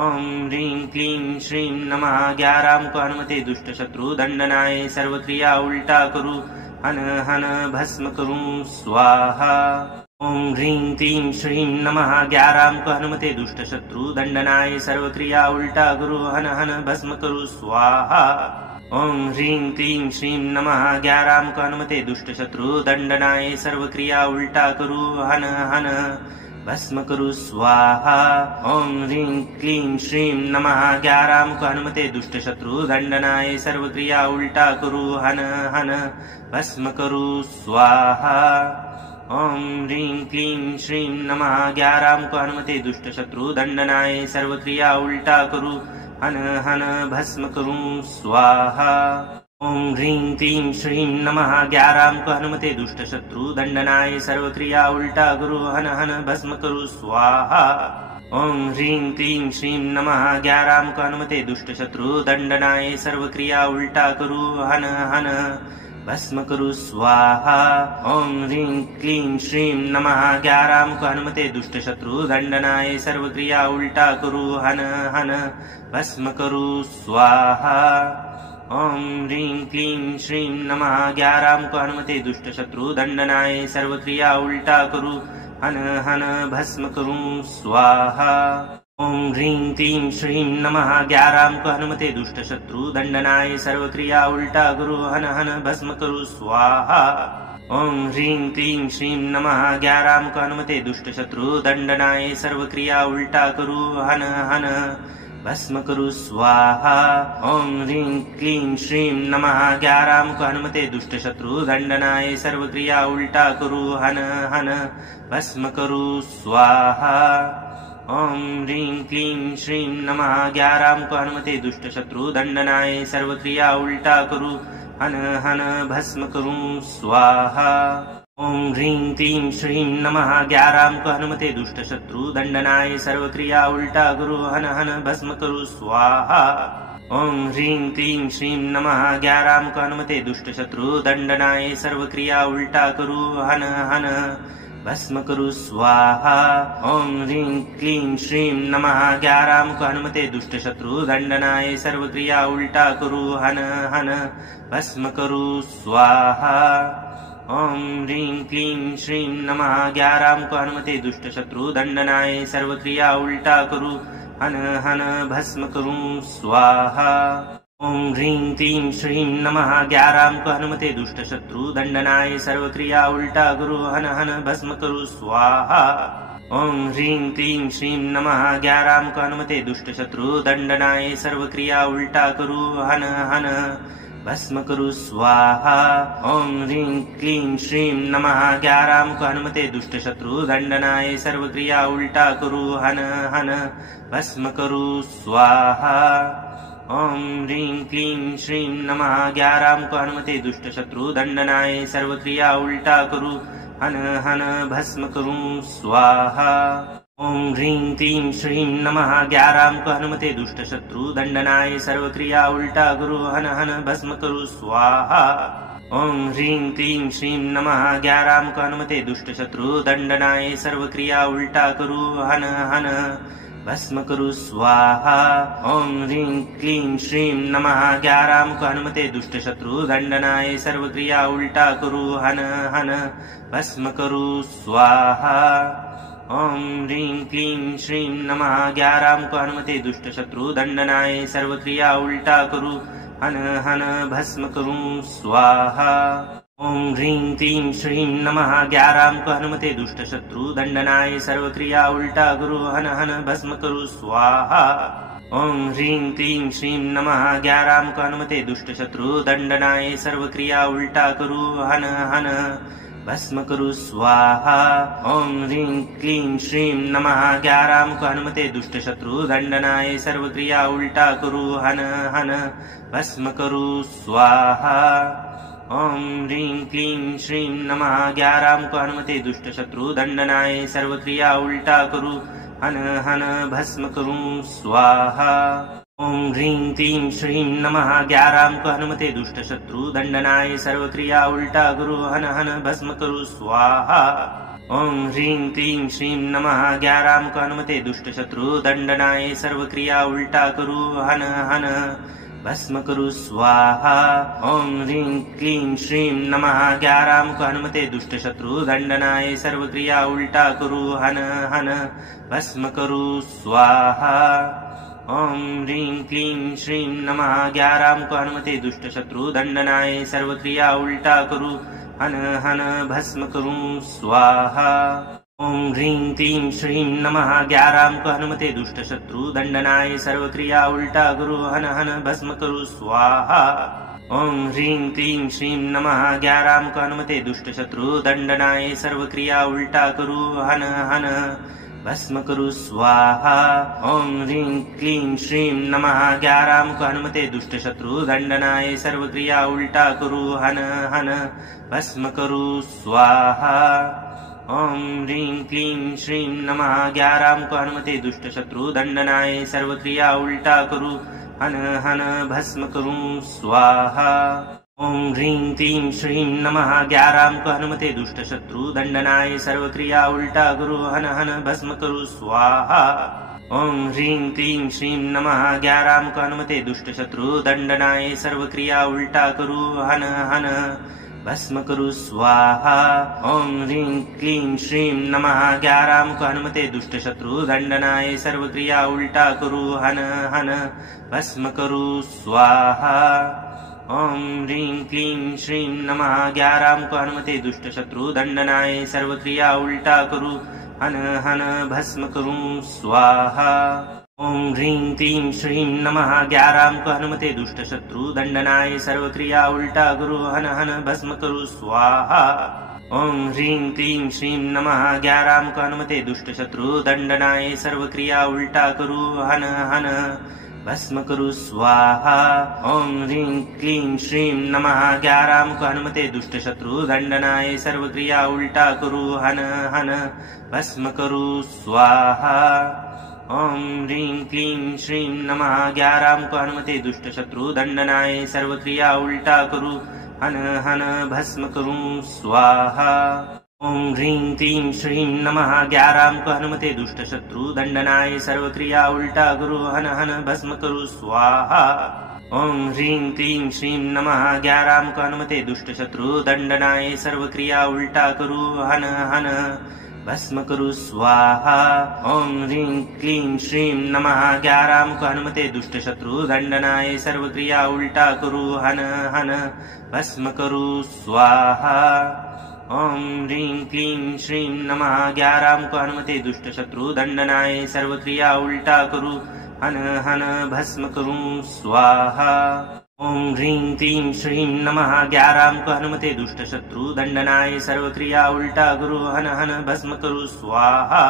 ओम ह्रीं क्लीं श्रीं नमः। 11 मुख हनुमते दुष्ट शत्रु दंडनाय सर्व क्रिया उल्टा कुरु हन हन भस्म कुरु स्वाहा। ओम ह्रीं क्लीं श्रीं नमः। 11 मुख हनुमते दुष्ट शत्रु दंडनाय सर्व क्रिया उल्टा कुरु हन हन भस्म कुरु स्वाहा। ओम ह्रीं क्लीं श्रीं नमः। 11 मुख हनुमते दुष्ट शत्रु दंडनाय सर्व क्रिया उल्टा कुरु हन हन भस्म कुरु स्वाहा। ओम ह्रीं क्लीं श्रीं नमः। 11 मुख हनुमते दुष्ट शत्रु दंडनाय सर्व क्रिया उल्टा कुरु हन हन भस्म कुरु स्वाहा। ओम ह्रीं क्लीं श्रीं नमः। 11 मुख हनुमते दुष्ट शत्रु दंडनाय सर्व क्रिया उल्टा कुरु हन हन भस्म कुरु स्वाहा। ओम ह्रीं क्लीं श्रीं नमः। 11 मुख हनुमते दुष्ट शत्रु दंडनाय सर्व क्रिया उल्टा कुरु हन हन भस्म कुरु स्वाहा। ओम ह्रीं क्लीं श्रीं नमः। 11 मुख हनुमते दुष्ट शत्रु दंडनाय सर्व क्रिया उल्टा कुरु हन हन भस्म कुरु स्वाहा। ओम ह्रीं क्लीं श्रीं नमः। 11 मुख हनुमते दुष्ट शत्रु दंडनाय सर्व क्रिया उल्टा कुरु हन हन भस्म कुरु स्वाहा। ओम ह्रीं क्लीं श्रीं नमः। 11 मुख हनुमते दुष्ट शत्रु दंडनाय सर्व क्रिया उल्टा कुरु हन हन भस्म कुरु स्वाहा। ओम ह्रीं क्लीं श्रीं नमः 11 अंक हनुमते दुष्ट शत्रु दंडनाय सर्व क्रिया उल्टा गुरु हन हन भस्म करु स्वाहा। ओम ह्रीं क्लीं श्रीं नमः 11 अंक हनुमते दुष्ट शत्रु दंडनाय सर्व क्रिया उल्टा गुरु हन हन भस्म करु स्वाहा। ओम ह्रीं क्लीं श्रीं नमः 11 अंक हनुमते दुष्ट शत्रु दंडनाय सर्व क्रिया उल्टा गुरु हन हन भस्म करु स्वाहा। ओम ह्रीं क्लीं श्रीं नमः 11 अंक हनुमते दुष्ट शत्रु दंडनाय सर्व क्रिया उल्टा करू हन हन भस्म करू स्वाहा। ओम ह्रीं क्लीं श्रीं नमः 11 अंक हनुमते दुष्ट शत्रु दंडनाय सर्व क्रिया उल्टा करू हन हन भस्म करू स्वाहा। ओम ह्रीं क्लीं श्रीं नमः 11 अंक हनुमते दुष्ट शत्रु दंडनाय सर्व क्रिया उल्टा करू हन हन भस्म करु स्वाहा। ओम ह्रीं क्लीं श्रीं नमः 11 अंक हनुमते दुष्ट शत्रु दंडनाय सर्व क्रिया उल्टा करू हन हन भस्म करु स्वाहा। ओम ह्रीं क्लीं श्रीं नमः 11 अंक हनुमते दुष्ट शत्रु दंडनाय सर्व क्रिया उल्टा करू हन हन भस्म करु स्वाहा। ओम ह्रीं क्लीं श्रीं नमः 11 अंक हनुमते दुष्ट शत्रु दंडनाय सर्व क्रिया उल्टा गुरु हन हन भस्म करु स्वाहा। ओम ह्रीं क्लीं श्रीं नमः 11 अंक हनुमते दुष्ट शत्रु दंडनाय सर्व क्रिया उल्टा करू हन हन भस्म करु स्वाहा। ओम ह्रीं क्लीं श्रीं नमः 11 अंक हनुमते दुष्ट शत्रु दंडनाय सर्व क्रिया उल्टा करू हन हन भस्म करु स्वाहा। ओम ह्रीं क्लीं श्रीं नमः 11 अंक हनुमते दुष्ट शत्रु दंडनाय सर्व क्रिया उल्टा करू हन हन भस्म करु स्वाहा। ओम ह्रीं क्लीं श्रीं नमः 11 अंक हनुमते दुष्ट शत्रु दंडनाय सर्व क्रिया उल्टा करू हन हन भस्म करु स्वाहा। ओम ह्रीं क्लीं श्रीं नमः 11 अंक हनुमते दुष्ट शत्रु दंडनाय सर्व क्रिया उल्टा करू हन हन भस्म करु स्वाहा। ओम ह्रीं क्लीं श्रीं नमः 11 अंक हनुमते दुष्ट शत्रु दंडनाय सर्व क्रिया उल्टा करू हन हन भस्म करु स्वाहा। ओम ह्रीं क्लीं श्रीं नमः 11 अंक हनुमते दुष्ट शत्रु दंडनाय सर्व क्रिया उल्टा करू हन हन भस्म करु स्वाहा। ओम ह्रीं क्लीं श्रीं नमः 11 अंक हनुमते दुष्ट शत्रु दंडनाय सर्व क्रिया उल्टा गुरु हन हन भस्म करु स्वाहा। ओम ह्रीं क्लीं श्रीं नमः 11 अंक हनुमते दुष्ट शत्रु दंडनाय सर्व क्रिया उल्टा करू हन हन भस्म करु स्वाहा। ओम ह्रीं क्लीं श्रीं नमः 11 अंक हनुमते दुष्ट शत्रु दंडनाय सर्व क्रिया उल्टा करू हन हन भस्म करु स्वाहा। ओम ह्रीं क्लीं श्रीं नमः 11 अंक हनुमते दुष्ट शत्रु दंडनाय सर्व क्रिया उल्टा करू हन हन भस्म करु स्वाहा। ओम ह्रीं क्लीं श्रीं नमः 11 अंक हनुमते दुष्ट शत्रु दंडनाय सर्व क्रिया उल्टा करू हन हन भस्म करु स्वाहा। ओम ह्रीं क्लीं श्रीं नमः 11 अंक हनुमते दुष्ट शत्रु दंडनाय सर्व क्रिया उल्टा करू हन हन भस्म करु स्वाहा। ओम ह्रीं क्लीं श्रीं नमः 11 अंक हनुमते दुष्ट शत्रु दंडनाय सर्व क्रिया उल्टा करू हन हन भस्म करु स्वाहा। ओम ह्रीं क्लीं श्रीं नमः 11 अंक हनुमते दुष्ट शत्रु दंडनाय सर्व क्रिया उल्टा करू हन हन भस्म करु स्वाहा। ओम ह्रीं क्लीं श्रीं नमः 11 अंक हनुमते दुष्ट शत्रु दंडनाय सर्व क्रिया उल्टा गुरु हन हन भस्म करु स्वाहा। ओम ह्रीं क्लीं श्रीं नमः 11 अंक हनुमते दुष्ट शत्रु दंडनाय सर्व क्रिया उल्टा करू हन हन भस्म करु स्वाहा। ओम ह्रीं क्लीं श्रीं नमः 11 अंक हनुमते दुष्ट शत्रु दंडनाय सर्व क्रिया उल्टा करू हन हन भस्म करु स्वाहा। ओम ह्रीं क्लीं श्रीं नमः 11 अंक हनुमते दुष्ट शत्रु दंडनाय सर्व क्रिया उल्टा करू हन हन भस्म करु स्वाहा। ओम ह्रीं क्लीं श्रीं नमः 11 अंक हनुमते दुष्ट शत्रु दंडनाय सर्व क्रिया उल्टा करू हन हन भस्म करु स्वाहा। ओम ह्रीं क्लीं श्रीं नमः 11 अंक हनुमते दुष्ट शत्रु दंडनाय सर्व क्रिया उल्टा करू हन हन भस्म कुरु स्वाहा। ओम ह्रीं क्लीं श्रीं नमः। 11 मुख हनुमते दुष्ट शत्रु दंडनाय सर्व क्रिया उल्टा कुरु हन हन भस्म कुरु स्वाहा। ओम ह्रीं क्लीं श्रीं नमः। 11 मुख हनुमते दुष्ट शत्रु दंडनाय सर्व क्रिया उल्टा कुरु हन हन भस्म कुरु स्वाहा। ओम ह्रीं क्लीं श्रीं नमः। 11 मुख हनुमते दुष्ट शत्रु दंडनाय सर्व क्रिया उल्टा कुरु हन हन भस्म कुरु स्वाहा। ओम ह्रीं क्लीं श्रीं नमः। 11 मुख हनुमते दुष्ट शत्रु दंडनाय सर्व क्रिया उल्टा कुरु हन हन भस्म कुरु स्वाहा। ओम ह्रीं क्लीं श्रीं नमः। 11 मुख हनुमते दुष्ट शत्रु दंडनाय सर्व क्रिया उल्टा कुरु हन हन भस्म कुरु स्वाहा। ओम ह्रीं क्लीं श्रीं नमः। 11 मुख हनुमते दुष्ट शत्रु दंडनाय सर्व क्रिया उल्टा कुरु हन हन भस्म कुरु स्वाहा। ओम ह्रीं क्लीं श्रीं नमः। 11 मुख हनुमते दुष्ट शत्रु दंडनाय सर्व क्रिया उल्टा कुरु हन हन भस्म कुरु स्वाहा। ओम ह्रीं क्लीं श्रीं नमः। 11 मुख हनुमते दुष्ट शत्रु दंडनाय सर्व क्रिया उल्टा कुरु हन हन भस्म कुरु स्वाहा। ओम ह्रीं क्लीं श्रीं नमः। 11 मुख हनुमते दुष्ट शत्रु दंडनाय सर्व क्रिया उल्टा कुरु हन हन भस्म कुरु स्वाहा। ओम ह्रीं क्लीं श्रीं नमः। 11 मुख हनुमते दुष्ट शत्रु दंडनाय सर्व क्रिया उल्टा कुरु हन हन भस्म कुरु स्वाहा। ओम ह्रीं क्लीं श्रीं नमः। 11 मुख हनुमते दुष्ट शत्रु दंडनाय सर्व क्रिया उल्टा कुरु हन हन भस्म कुरु स्वाहा।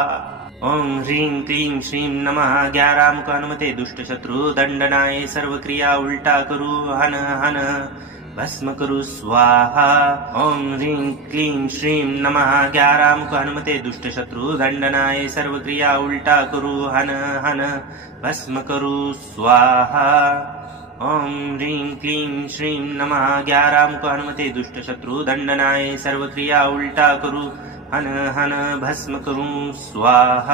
ओम ह्रीं क्लीं श्रीं नमः। 11 मुख हनुमते दुष्ट शत्रु दंडनाय सर्व क्रिया उल्टा कुरु हन हन भस्म कुरु स्वाहा। ओम ह्रीं क्लीं श्रीं नमः। 11 मुख हनुमते दुष्ट शत्रु दंडनाय सर्व क्रिया उल्टा कुरु हन हन भस्म कुरु स्वाहा। ओम ह्रीं क्लीं श्रीं नमः। 11 मुख हनुमते दुष्ट शत्रु दंडनाय सर्व क्रिया उल्टा कुरु हन हन भस्म कुरु स्वाहा।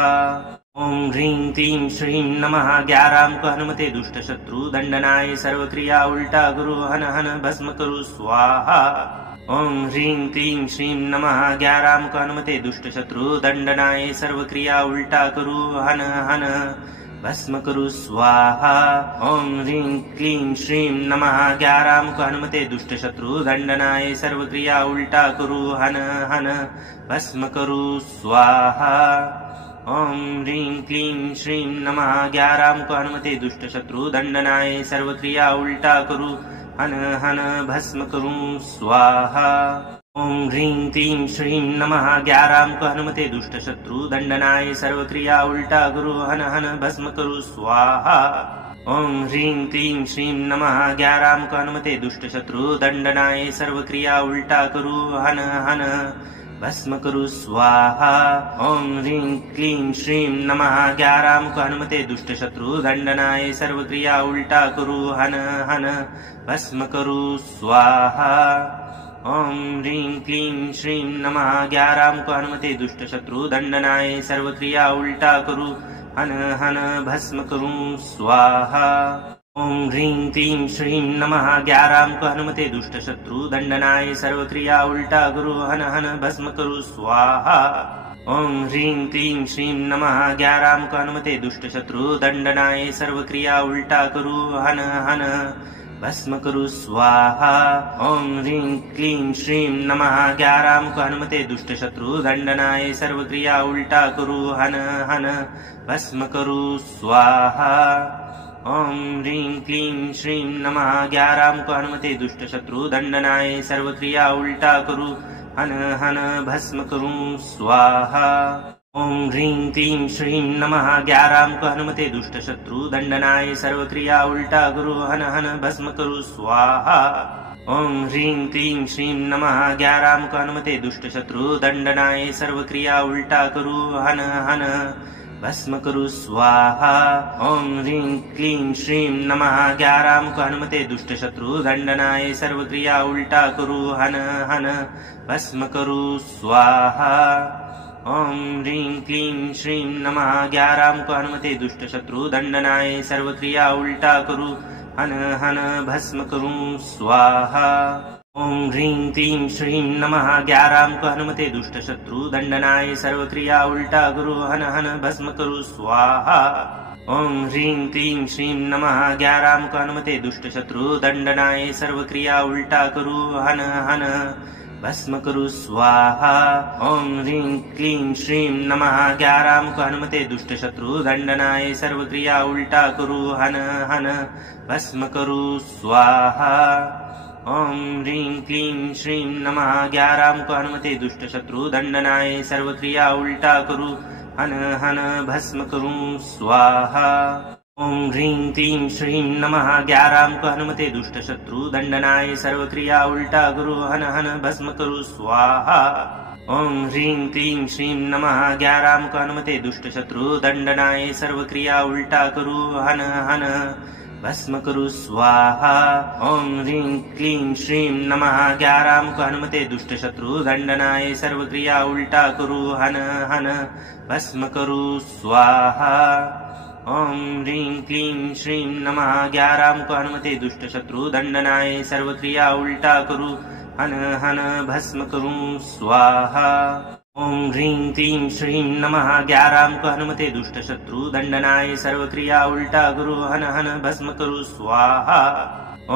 ओम ह्रीं क्लीं श्रीं नमः। 11 मुख हनुमते दुष्ट शत्रु दंडनाय सर्व क्रिया उल्टा कुरु हन हन भस्म कुरु स्वाहा। ओम ह्रीं क्लीं श्रीं नमः। 11 मुख हनुमते दुष्ट शत्रु दंडनाय सर्व क्रिया उल्टा कुरु हन हन भस्म कुरु स्वाहा। ओम ह्रीं क्लीं श्रीं नमः। 11 मुख हनुमते दुष्ट शत्रु दंडनाय सर्व क्रिया उल्टा कुरु हन हन भस्म कुरु स्वाहा। ओम ह्रीं क्लीं श्रीं नमः। 11 मुख हनुमते दुष्ट शत्रु दंडनाय सर्व क्रिया उल्टा कुरु हन हन भस्म कुरु स्वाहा। ओम ह्रीं क्लीं श्रीं नमः। 11 मुख हनुमते दुष्ट शत्रु दंडनाय सर्व क्रिया उल्टा कुरु हन हन भस्म कुरु स्वाहा। ओम ह्रीं क्लीं श्रीं नमः। 11 मुख हनुमते दुष्ट शत्रु दंडनाय सर्व क्रिया उल्टा कुरु हन हन भस्म कुरु स्वाहा। ओम ह्रीं क्लीं श्रीं नमः। 11 मुख हनुमते दुष्ट शत्रु दंडनाय सर्व क्रिया उल्टा कुरु हन हन भस्म कुरु स्वाहा। ओम ह्रीं क्लीं श्रीं नमः। 11 मुख हनुमते दुष्ट शत्रु दंडनाय सर्व क्रिया उल्टा कुरु हन हन भस्म कुरु स्वाहा। ओम ह्रीं क्लीं श्रीं नमः। 11 मुख हनुमते दुष्ट शत्रु दंडनाय सर्व क्रिया उल्टा कुरु हन हन भस्म कुरु स्वाहा। ओम ह्रीं क्लीं श्रीं नमः। 11 मुख हनुमते दुष्ट शत्रु दंडनाय सर्व क्रिया उल्टा कुरु हन हन भस्म कुरु स्वाहा। ओम ह्रीं क्लीं श्रीं नमः। 11 मुख हनुमते दुष्ट शत्रु दंडनाय सर्व क्रिया उल्टा कुरु हन हन भस्म कुरु स्वाहा। ओम ह्रीं क्लीं श्रीं नमः। 11 मुख हनुमते दुष्ट शत्रु दंडनाय सर्व क्रिया उल्टा कुरु हन हन भस्म कुरु स्वाहा। ओम ह्रीं क्लीं श्रीं नमः। 11 मुख हनुमते दुष्ट शत्रु दंडनाय सर्व क्रिया उल्टा कुरु हन हन भस्म कुरु स्वाहा। ओम ह्रीं क्लीं श्रीं नमः। 11 मुख हनुमते दुष्ट शत्रु दंडनाय सर्व क्रिया उल्टा कुरु हन हन भस्म कुरु स्वाहा। ओम ह्रीं क्लीं श्रीं नमः। 11 मुख हनुमते दुष्ट शत्रु दंडनाय सर्व क्रिया उल्टा कुरु हन हन भस्म कुरु स्वाहा। ओम ह्रीं क्लीं श्रीं नमः। 11 मुख हनुमते दुष्ट शत्रु दंडनाय सर्व क्रिया उल्टा कुरु हन हन भस्म कुरु स्वाहा। ओम ह्रीं क्लीं श्रीं नमः 11 अंक हनुमते दुष्ट शत्रु दंडनाय सर्व क्रिया उल्टा गुरु हन हन भस्म करु स्वाहा। ओम ह्रीं क्लीं श्रीं नमः 11 अंक हनुमते दुष्ट शत्रु दंडनाय सर्व क्रिया उल्टा करू हन हन भस्म करु स्वाहा। ओम ह्रीं क्लीं श्रीं नमः 11 अंक हनुमते दुष्ट शत्रु दंडनाय सर्व क्रिया उल्टा करू हन हन भस्म करु स्वाहा। ओम ह्रीं क्लीं श्रीं नमः 11 अंक हनुमते दुष्ट शत्रु दंडनाय सर्व क्रिया उल्टा करू हन हन भस्म करू स्वाहा। ओम ह्रीं क्लीं श्रीं नमः 11 अंक हनुमते दुष्ट शत्रु दंडनाय सर्व क्रिया उल्टा करू हन हन भस्म करू स्वाहा। ओम ह्रीं क्लीं श्रीं नमः 11 अंक हनुमते दुष्ट शत्रु दंडनाय सर्व क्रिया उल्टा करू हन हन भस्म करु स्वाहा। ओम ह्रीं क्लीं श्रीं नमः 11 अंक हनुमते दुष्ट शत्रु दंडनाय सर्व क्रिया उल्टा करू हन हन भस्म करु स्वाहा। ओम ह्रीं क्लीं श्रीं नमः 11 अंक हनुमते दुष्ट शत्रु दंडनाय सर्व क्रिया उल्टा करू हन हन भस्म करु स्वाहा। ओम ह्रीं क्लीं श्रीं नमः 11 अंक हनुमते दुष्ट शत्रु दंडनाय सर्व क्रिया उल्टा करू हन हन भस्म करु स्वाहा।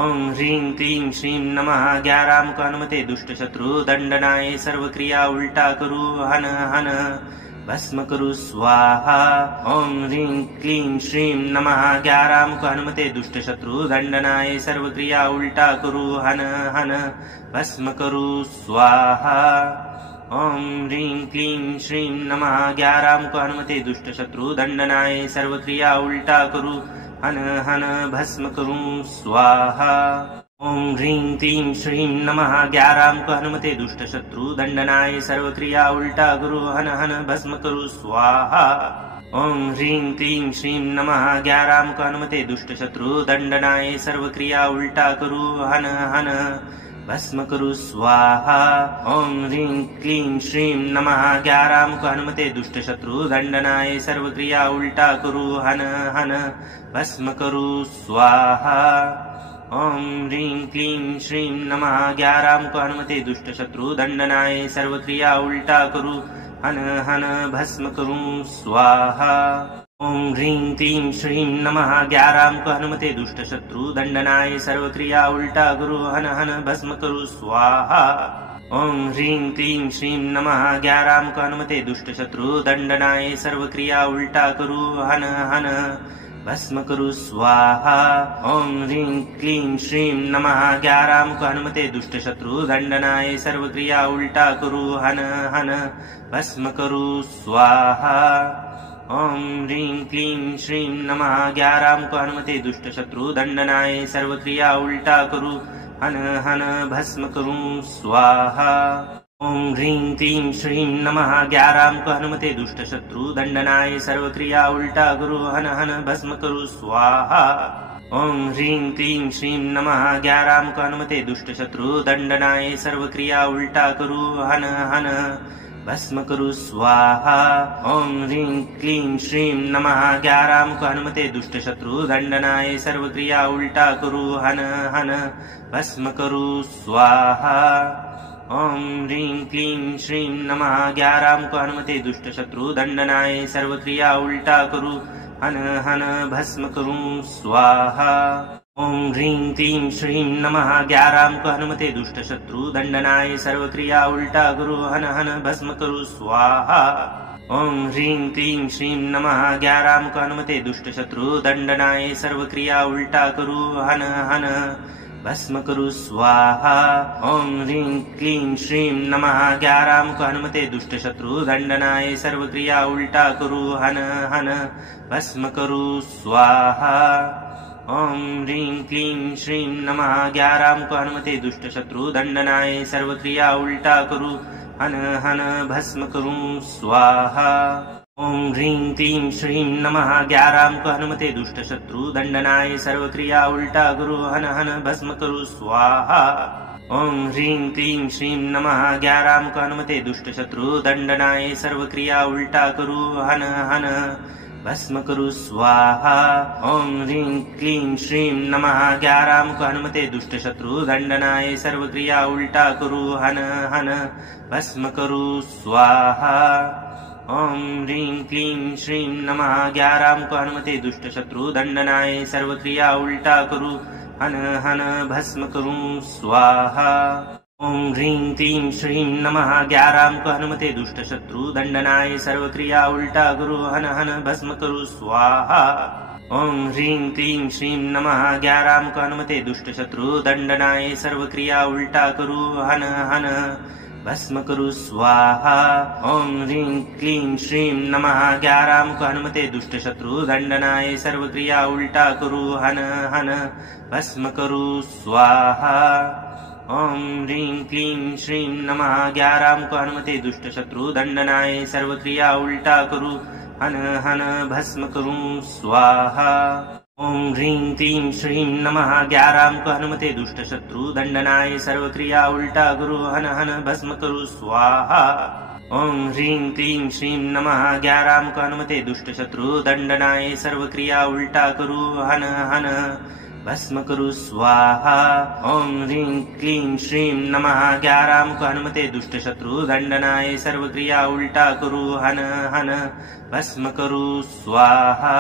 ओम ह्रीं क्लीं श्रीं नमः 11 अंक हनुमते दुष्ट शत्रु दंडनाय सर्व क्रिया उल्टा करू हन हन भस्म करु स्वाहा। ओम ह्रीं क्लीं श्रीं नमः 11 अंक हनुमते दुष्ट शत्रु दंडनाय सर्व क्रिया उल्टा करू हन हन भस्म करु स्वाहा। ओम ह्रीं क्लीं श्रीं नमः 11 अंक हनुमते दुष्ट शत्रु दंडनाय सर्व क्रिया उल्टा करू हन हन भस्म करु स्वाहा। ओम ह्रीं क्लीं श्रीं नमः 11 अंक हनुमते दुष्ट शत्रु दंडनाय सर्व क्रिया उल्टा करू हन हन भस्म करु स्वाहा। ओम ह्रीं क्लीं श्रीं नमः 11 अंक हनुमते दुष्ट शत्रु दंडनाय सर्व क्रिया उल्टा करू हन हन भस्म करु स्वाहा। ओम ह्रीं क्लीं श्रीं नमः 11 अंक हनुमते दुष्ट शत्रु दंडनाय सर्व क्रिया उल्टा करू हन हन भस्म करु स्वाहा। ओम ह्रीं क्लीं श्रीं नमः 11 अंक हनुमते दुष्ट शत्रु दंडनाय सर्व क्रिया उल्टा करू हन हन भस्म करु स्वाहा। ओम ह्रीं क्लीं श्रीं नमः 11 अंक हनुमते दुष्ट शत्रु दंडनाय सर्व क्रिया उल्टा करू हन हन भस्म करु स्वाहा। ओम ह्रीं क्लीं श्रीं नमः 11 अंक हनुमते दुष्ट शत्रु दंडनाय सर्व क्रिया उल्टा करू हन हन भस्म करु स्वाहा। ओम ह्रीं क्लीं श्रीं नमः 11 अंक हनुमते दुष्ट शत्रु दंडनाय सर्व क्रिया उल्टा करू हन हन भस्म करु स्वाहा। ओम ह्रीं क्लीं श्रीं नमः 11 अंक हनुमते दुष्ट शत्रु दंडनाय सर्व क्रिया उल्टा करू हन हन भस्म करु स्वाहा। ओम ह्रीं क्लीं श्रीं नमः 11 अंक हनुमते दुष्ट शत्रु दंडनाय सर्व क्रिया उल्टा करू हन हन भस्म करु स्वाहा। ओम ह्रीं क्लीं श्रीं नमः 11 अंक हनुमते दुष्ट शत्रु दंडनाय सर्व क्रिया उल्टा करू हन हन भस्म करु स्वाहा। ओम ह्रीं क्लीं श्रीं नमः 11 अंक हनुमते दुष्ट शत्रु दंडनाय सर्व क्रिया उल्टा करू हन हन भस्म करु स्वाहा। ओम ह्रीं क्लीं श्रीं नमः 11 अंक हनुमते दुष्ट शत्रु दंडनाय सर्व क्रिया उल्टा करू हन हन भस्म करु स्वाहा। ओम ह्रीं क्लीं श्रीं नमः 11 अंक हनुमते दुष्ट शत्रु दंडनाय सर्व क्रिया उल्टा करू हन हन भस्म करु स्वाहा। ओम ह्रीं क्लीं श्रीं नमः 11 अंक हनुमते दुष्ट शत्रु दंडनाय सर्व क्रिया उल्टा करू हन हन भस्म करु स्वाहा। ओम ह्रीं क्लीं श्रीं नमः 11 अंक हनुमते दुष्ट शत्रु दंडनाय सर्व क्रिया उल्टा करू हन हन भस्म करु स्वाहा। ओम ह्रीं क्लीं श्रीं नमः 11 अंक हनुमते दुष्ट शत्रु दंडनाय सर्व क्रिया उल्टा करू हन हन भस्म करु स्वाहा। ओम ह्रीं क्लीं श्रीं नमः 11 अंक हनुमते दुष्ट शत्रु दंडनाय सर्व क्रिया उल्टा करू हन हन भस्म करु स्वाहा। ओम ह्रीं क्लीं श्रीं नमः 11 अंक हनुमते दुष्ट शत्रु दंडनाय सर्व क्रिया उल्टा करू हन हन भस्म कुरु स्वाहा। ओम ह्रीं क्लीं श्रीं नमः। 11 मुख हनुमते दुष्ट शत्रु दंडनाय सर्व क्रिया उल्टा कुरु हन हन भस्म कुरु स्वाहा। ओम ह्रीं क्लीं श्रीं नमः। 11 मुख हनुमते दुष्ट शत्रु दंडनाय सर्व क्रिया उल्टा कुरु हन हन भस्म कुरु स्वाहा। ओम ह्रीं क्लीं श्रीं नमः। 11 मुख हनुमते दुष्ट शत्रु दंडनाय सर्व क्रिया उल्टा कुरु हन हन भस्म कुरु स्वाहा। ओम ह्रीं क्लीं श्रीं नमः। 11 मुख हनुमते दुष्ट शत्रु दंडनाय सर्व क्रिया उल्टा कुरु हन हन भस्म कुरु स्वाहा। ओम ह्रीं क्लीं श्रीं नमः। 11 मुख हनुमते दुष्ट शत्रु दंडनाय सर्व क्रिया उल्टा कुरु हन हन भस्म कुरु स्वाहा। ओम ह्रीं क्लीं श्रीं नमः। 11 मुख हनुमते दुष्ट शत्रु दंडनाय सर्व क्रिया उल्टा कुरु हन हन भस्म कुरु स्वाहा। ओम ह्रीं क्लीं श्रीं नमः। 11 मुख हनुमते दुष्ट शत्रु दंडनाय सर्व क्रिया उल्टा कुरु हन हन भस्म कुरु स्वाहा। ओम ह्रीं क्लीं श्रीं नमः। 11 मुख हनुमते दुष्ट शत्रु दंडनाय सर्व क्रिया उल्टा कुरु हन हन भस्म कुरु स्वाहा। ओम ह्रीं क्लीं श्रीं नमः। 11 मुख हनुमते दुष्ट शत्रु दंडनाय सर्व क्रिया उल्टा कुरु हन हन भस्म कुरु स्वाहा।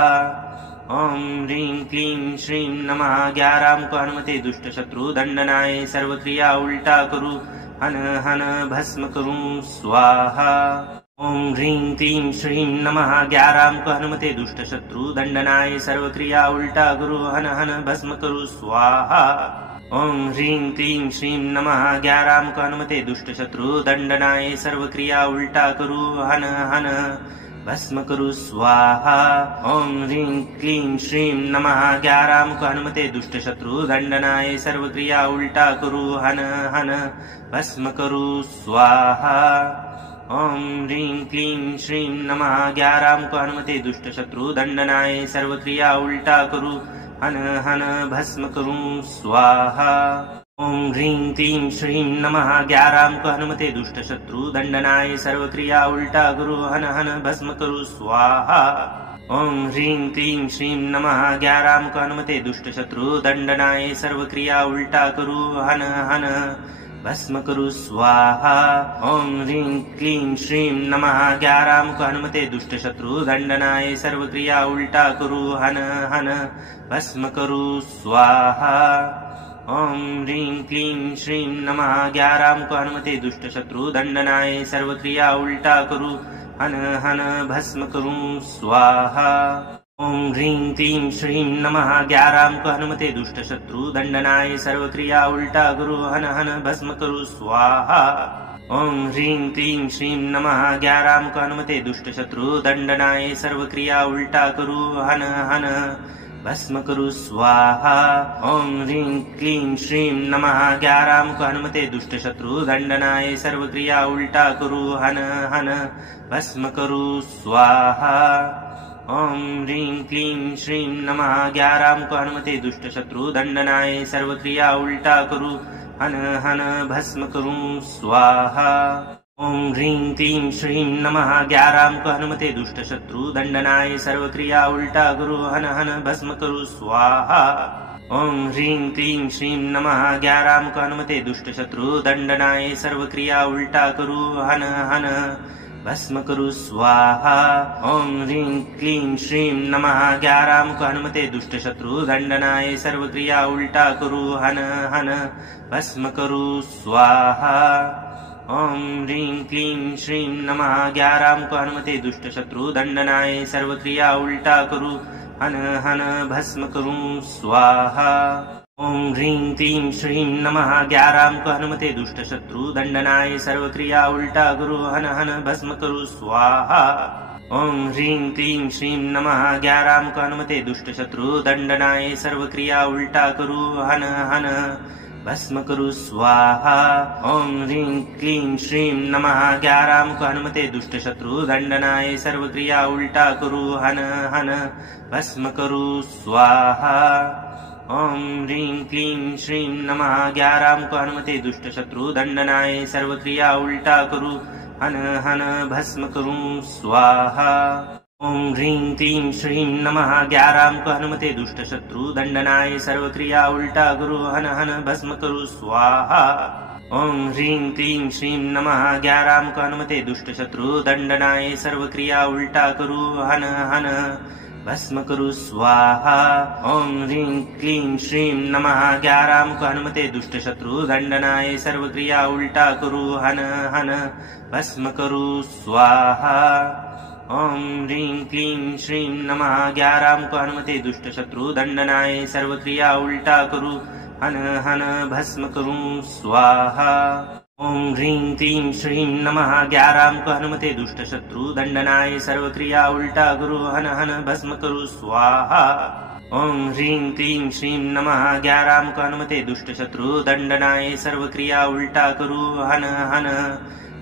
ओम ह्रीं क्लीं श्रीं नमः। 11 मुख हनुमते दुष्ट शत्रु दंडनाय सर्व क्रिया उल्टा कुरु हन हन भस्म कुरु स्वाहा। ओम ह्रीं क्लीं श्रीं नमः। 11 मुख हनुमते दुष्ट शत्रु दंडनाय सर्व क्रिया उल्टा कुरु हन हन भस्म कुरु स्वाहा। ओम ह्रीं क्लीं श्रीं नमः। 11 मुख हनुमते दुष्ट शत्रु दंडनाय सर्व क्रिया उल्टा कुरु हन हन भस्म कुरु स्वाहा। ओम ह्रीं क्लीं श्रीं नमः। 11 मुख हनुमते दुष्ट शत्रु दंडनाय सर्व क्रिया उल्टा कुरु हन हन भस्म कुरु स्वाहा। ओम ह्रीं क्लीं श्रीं नमः। 11 मुख हनुमते दुष्ट शत्रु दंडनाय सर्व क्रिया उल्टा कुरु हन हन भस्म कुरु स्वाहा। ओम ह्रीं क्लीं श्रीं नमः। 11 मुख हनुमते दुष्ट शत्रु दंडनाय सर्व क्रिया उल्टा कुरु हन हन भस्म कुरु स्वाहा। ओम ह्रीं क्लीं श्रीं नमः। 11 मुख हनुमते दुष्ट शत्रु दंडनाय सर्व क्रिया उल्टा कुरु हन हन भस्म कुरु स्वाहा। ओम ह्रीं क्लीं श्रीं नमः। 11 मुख हनुमते दुष्ट शत्रु दंडनाय सर्व क्रिया उल्टा कुरु हन हन भस्म कुरु स्वाहा। ओम ह्रीं क्लीं श्रीं नमः। 11 मुख हनुमते दुष्ट शत्रु दंडनाय सर्व क्रिया उल्टा कुरु हन हन भस्म कुरु स्वाहा। ओम ह्रीं क्लीं श्रीं नमः। 11 मुख हनुमते दुष्ट शत्रु दंडनाय सर्व क्रिया उल्टा कुरु हन हन भस्म कुरु स्वाहा। ओम ह्रीं क्लीं श्रीं नमः। 11 मुख हनुमते दुष्ट शत्रु दंडनाय सर्व क्रिया उल्टा कुरु हन हन भस्म कुरु स्वाहा। ओम ह्रीं क्लीं श्रीं नमः। 11 मुख हनुमते दुष्ट शत्रु दंडनाय सर्व क्रिया उल्टा कुरु हन हन भस्म कुरु स्वाहा। ओम ह्रीं क्लीं श्रीं नमः। 11 मुख हनुमते दुष्ट शत्रु दंडनाय सर्व क्रिया उल्टा कुरु हन हन भस्म कुरु स्वाहा। ओम ह्रीं क्लीं श्रीं नमः। 11 मुख हनुमते दुष्ट शत्रु दंडनाय सर्व क्रिया उल्टा कुरु हन हन भस्म कुरु स्वाहा। ओम ह्रीं क्लीं श्रीं नमः। 11 मुख हनुमते दुष्ट शत्रु दंडनाय सर्व क्रिया उल्टा कुरु हन हन भस्म कुरु स्वाहा। ओम ह्रीं क्लीं श्रीं नमः। 11 मुख हनुमते दुष्ट शत्रु दंडनाय सर्व क्रिया उल्टा कुरु हन हन भस्म कुरु स्वाहा। ओम ह्रीं क्लीं श्रीं नमः। 11 मुख हनुमते दुष्ट शत्रु दंडनाय सर्व क्रिया उल्टा कुरु हन हन भस्म कुरु स्वाहा। ओम ह्रीं क्लीं श्रीं नमः। 11 मुख हनुमते दुष्ट शत्रु दंडनाय सर्व क्रिया उल्टा कुरु हन हन भस्म कुरु स्वाहा। ओम ह्रीं क्लीं श्रीं नमः। 11 मुख हनुमते दुष्ट शत्रु दंडनाय सर्व क्रिया उल्टा कुरु हन हन भस्म कुरु स्वाहा। ओम ह्रीं क्लीं श्रीं नमः। 11 मुख हनुमते दुष्ट शत्रु दंडनाय सर्व क्रिया उल्टा कुरु हन हन भस्म कुरु स्वाहा। ओम ह्रीं क्लीं श्रीं नमः। 11 मुख हनुमते दुष्ट शत्रु दंडनाय सर्व क्रिया उल्टा कुरु हन हन भस्म कुरु स्वाहा। ओम ह्रीं क्लीं श्रीं नमः 11 अंक हनुमते दुष्ट शत्रु दंडनाय सर्व क्रिया उल्टा गुरु हन हन भस्म करु स्वाहा। ओम ह्रीं क्लीं श्रीं नमः 11 अंक हनुमते दुष्ट शत्रु दंडनाय सर्व क्रिया उल्टा करू हन हन भस्म करु स्वाहा। ओम ह्रीं क्लीं श्रीं नमः 11 अंक हनुमते दुष्ट शत्रु दंडनाय सर्व क्रिया उल्टा करू हन हन भस्म करु स्वाहा। ओम ह्रीं क्लीं श्रीं नमः 11 अंक हनुमते दुष्ट शत्रु दंडनाय सर्व क्रिया उल्टा करू हन हन भस्म करु स्वाहा। ओम ह्रीं क्लीं श्रीं नमः 11 अंक हनुमते दुष्ट शत्रु दंडनाय सर्व क्रिया उल्टा गुरु हन हन भस्म करु स्वाहा। ओम ह्रीं क्लीं श्रीं नमः 11 अंक हनुमते दुष्ट शत्रु दंडनाय सर्व क्रिया उल्टा करू हन हन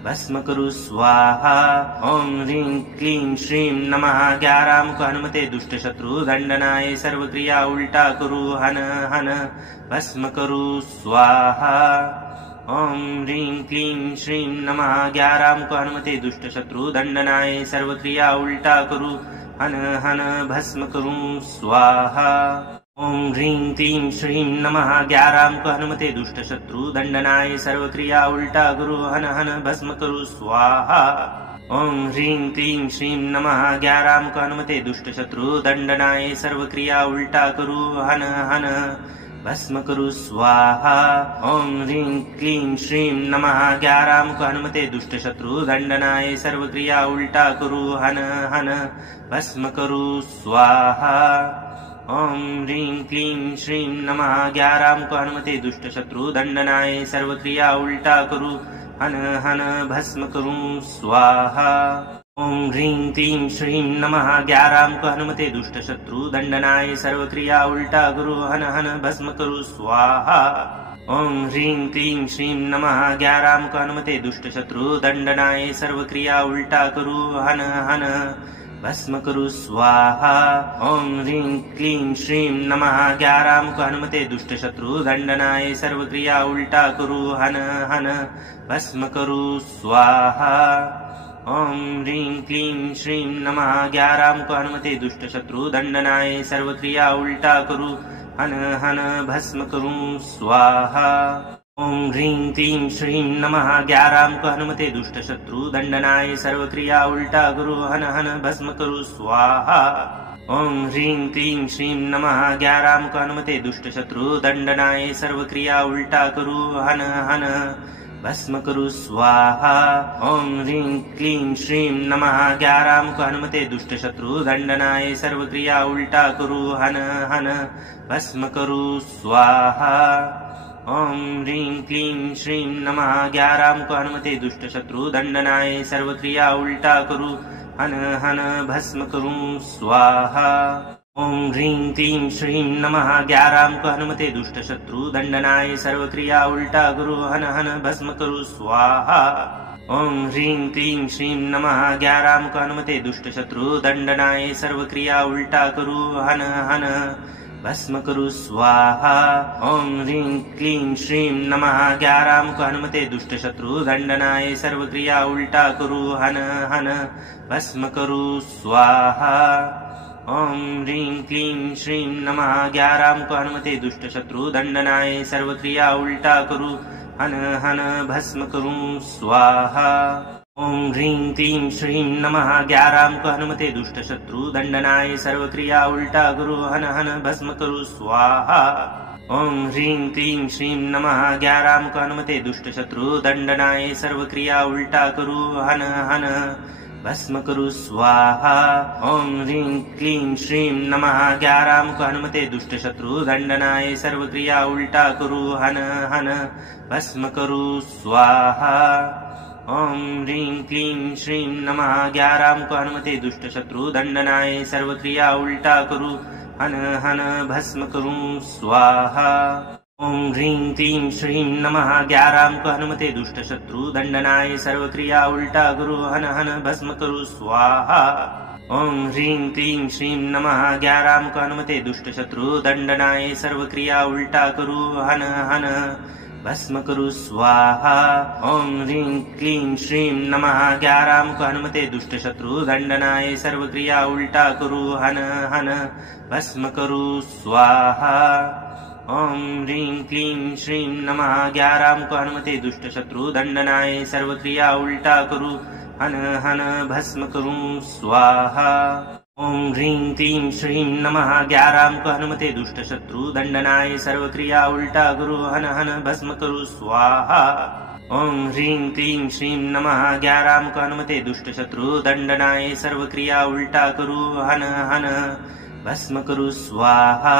भस्म करु स्वाहा। ओम ह्रीं क्लीं श्रीं नमः 11 अंक हनुमते दुष्ट शत्रु दंडनाय सर्व क्रिया उल्टा करू हन हन भस्म करु स्वाहा। ओम ह्रीं क्लीं श्रीं नमः 11 अंक हनुमते दुष्ट शत्रु दंडनाय सर्व क्रिया उल्टा करू हन हन भस्म करु स्वाहा। ओम ह्रीं क्लीं श्रीं नमः 11 अंक हनुमते दुष्ट शत्रु दंडनाय सर्व क्रिया उल्टा गुरु हन हन भस्म करु स्वाहा। ओम ह्रीं क्लीं श्रीं नमः 11 अंक हनुमते दुष्ट शत्रु दंडनाय सर्व क्रिया उल्टा करू हन हन भस्म करु स्वाहा। ओम ह्रीं क्लीं श्रीं नमः 11 अंक हनुमते दुष्ट शत्रु दंडनाय सर्व क्रिया उल्टा करू हन हन भस्म करु स्वाहा। ओम ह्रीं क्लीं श्रीं नमः 11 अंक हनुमते दुष्ट शत्रु दंडनाय सर्व क्रिया उल्टा करू हन हन भस्म करु स्वाहा। ओम ह्रीं क्लीं श्रीं नमः 11 अंक हनुमते दुष्ट शत्रु दंडनाय सर्व क्रिया उल्टा गुरु हन हन भस्म करु स्वाहा। ओम ह्रीं क्लीं श्रीं नमः 11 अंक हनुमते दुष्ट शत्रु दंडनाय सर्व क्रिया उल्टा करू हन हन भस्म करु स्वाहा। ओम ह्रीं क्लीं श्रीं नमः 11 अंक हनुमते दुष्ट शत्रु दंडनाय सर्व क्रिया उल्टा करू हन हन भस्म करु स्वाहा। ओम ह्रीं क्लीं श्रीं नमः 11 अंक हनुमते दुष्ट शत्रु दंडनाय सर्व क्रिया उल्टा करू हन हन भस्म करु स्वाहा। ओम ह्रीं क्लीं श्रीं नमः 11 अंक हनुमते दुष्ट शत्रु दंडनाय सर्व क्रिया उल्टा गुरु हन हन भस्म करु स्वाहा। ओम ह्रीं क्लीं श्रीं नमः 11 अंक हनुमते दुष्ट शत्रु दंडनाय सर्व क्रिया उल्टा करू हन हन भस्म करु स्वाहा। ओम ह्रीं क्लीं श्रीं नमः 11 अंक हनुमते दुष्ट शत्रु दंडनाय सर्व क्रिया उल्टा करू हन हन भस्म करु स्वाहा। ओम ह्रीं क्लीं श्रीं नमः 11 अंक हनुमते दुष्ट शत्रु दंडनाय सर्व क्रिया उल्टा करू हन हन भस्म करु स्वाहा। ओम ह्रीं क्लीं श्रीं नमः 11 अंक हनुमते दुष्ट शत्रु दंडनाय सर्व क्रिया उल्टा गुरु हन हन भस्म करु स्वाहा। ओम ह्रीं क्लीं श्रीं नमः 11 अंक हनुमते दुष्ट शत्रु दंडनाय सर्व क्रिया उल्टा करू हन हन भस्म करु स्वाहा। ओम ह्रीं क्लीं श्रीं नमः 11 अंक हनुमते दुष्ट शत्रु दंडनाय सर्व क्रिया उल्टा करू हन हन भस्म करु स्वाहा। ओम ह्रीं क्लीं श्रीं नमः 11 अंक हनुमते दुष्ट शत्रु दंडनाय सर्व क्रिया उल्टा करू हन हन भस्म करु स्वाहा। ओम ह्रीं क्लीं श्रीं नमः 11 अंक हनुमते दुष्ट शत्रु दंडनाय सर्व क्रिया उल्टा गुरु हन हन भस्म करु स्वाहा। ओम ह्रीं क्लीं श्रीं नमः 11 अंक हनुमते दुष्ट शत्रु दंडनाय सर्व क्रिया उल्टा करू हन हन भस्म करु स्वाहा। ओम ह्रीं क्लीं श्रीं नमः 11 अंक हनुमते दुष्ट शत्रु दंडनाय सर्व क्रिया उल्टा करू हन हन भस्म करु स्वाहा। ओम ह्रीं क्लीं श्रीं नमः 11 अंक हनुमते दुष्ट शत्रु दंडनाय सर्व क्रिया उल्टा करू हन हन भस्म करु स्वाहा। ओम ह्रीं क्लीं श्रीं नमः 11 अंक हनुमते दुष्ट शत्रु दंडनाय सर्व क्रिया उल्टा गुरु हन हन भस्म करु स्वाहा। ओम ह्रीं क्लीं श्रीं नमः 11 अंक हनुमते दुष्ट शत्रु दंडनाय सर्व क्रिया उल्टा करू हन हन भस्म कुरु स्वाहा। ओम ह्रीं क्लीं श्रीं नमः। 11 मुख हनुमते दुष्ट शत्रु दंडनाय सर्व क्रिया उल्टा कुरु हन हन भस्म कुरु स्वाहा। ओम ह्रीं क्लीं श्रीं नमः। 11 मुख हनुमते दुष्ट शत्रु दंडनाय सर्व क्रिया उल्टा कुरु हन हन भस्म कुरु स्वाहा। ओम ह्रीं क्लीं श्रीं नमः। 11 मुख हनुमते दुष्ट शत्रु दंडनाय सर्व क्रिया उल्टा कुरु हन हन भस्म कुरु स्वाहा। ओम ह्रीं क्लीं श्रीं नमः। 11 मुख हनुमते दुष्ट शत्रु दंडनाय सर्व क्रिया उल्टा कुरु हन हन भस्म कुरु स्वाहा।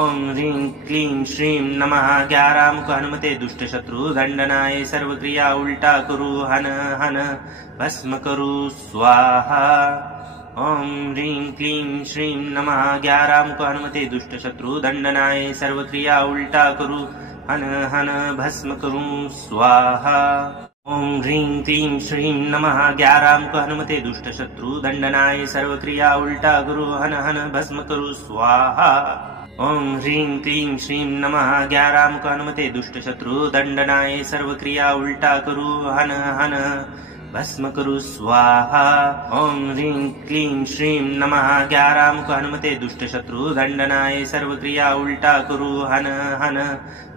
ओम ह्रीं क्लीं श्रीं नमः। 11 मुख हनुमते दुष्ट शत्रु दंडनाय सर्व क्रिया उल्टा कुरु हन हन भस्म कुरु स्वाहा। ओम ह्रीं क्लीं श्रीं नमः। 11 मुख हनुमते दुष्ट शत्रु दंडनाय सर्व क्रिया उल्टा कुरु हन हन भस्म कुरु स्वाहा। ओम ह्रीं क्लीं श्रीं नमः। 11 मुख हनुमते दुष्ट शत्रु दंडनाय सर्व क्रिया उल्टा कुरु हन हन भस्म कुरु स्वाहा। ओम ह्रीं क्लीं श्रीं नमः। 11 मुख हनुमते दुष्ट शत्रु दंडनाय सर्व क्रिया उल्टा कुरु हन हन भस्म कुरु स्वाहा। ओम ह्रीं क्लीं श्रीं नमः। 11 मुख हनुमते दुष्ट शत्रु दंडनाय सर्व क्रिया उल्टा कुरु हन हन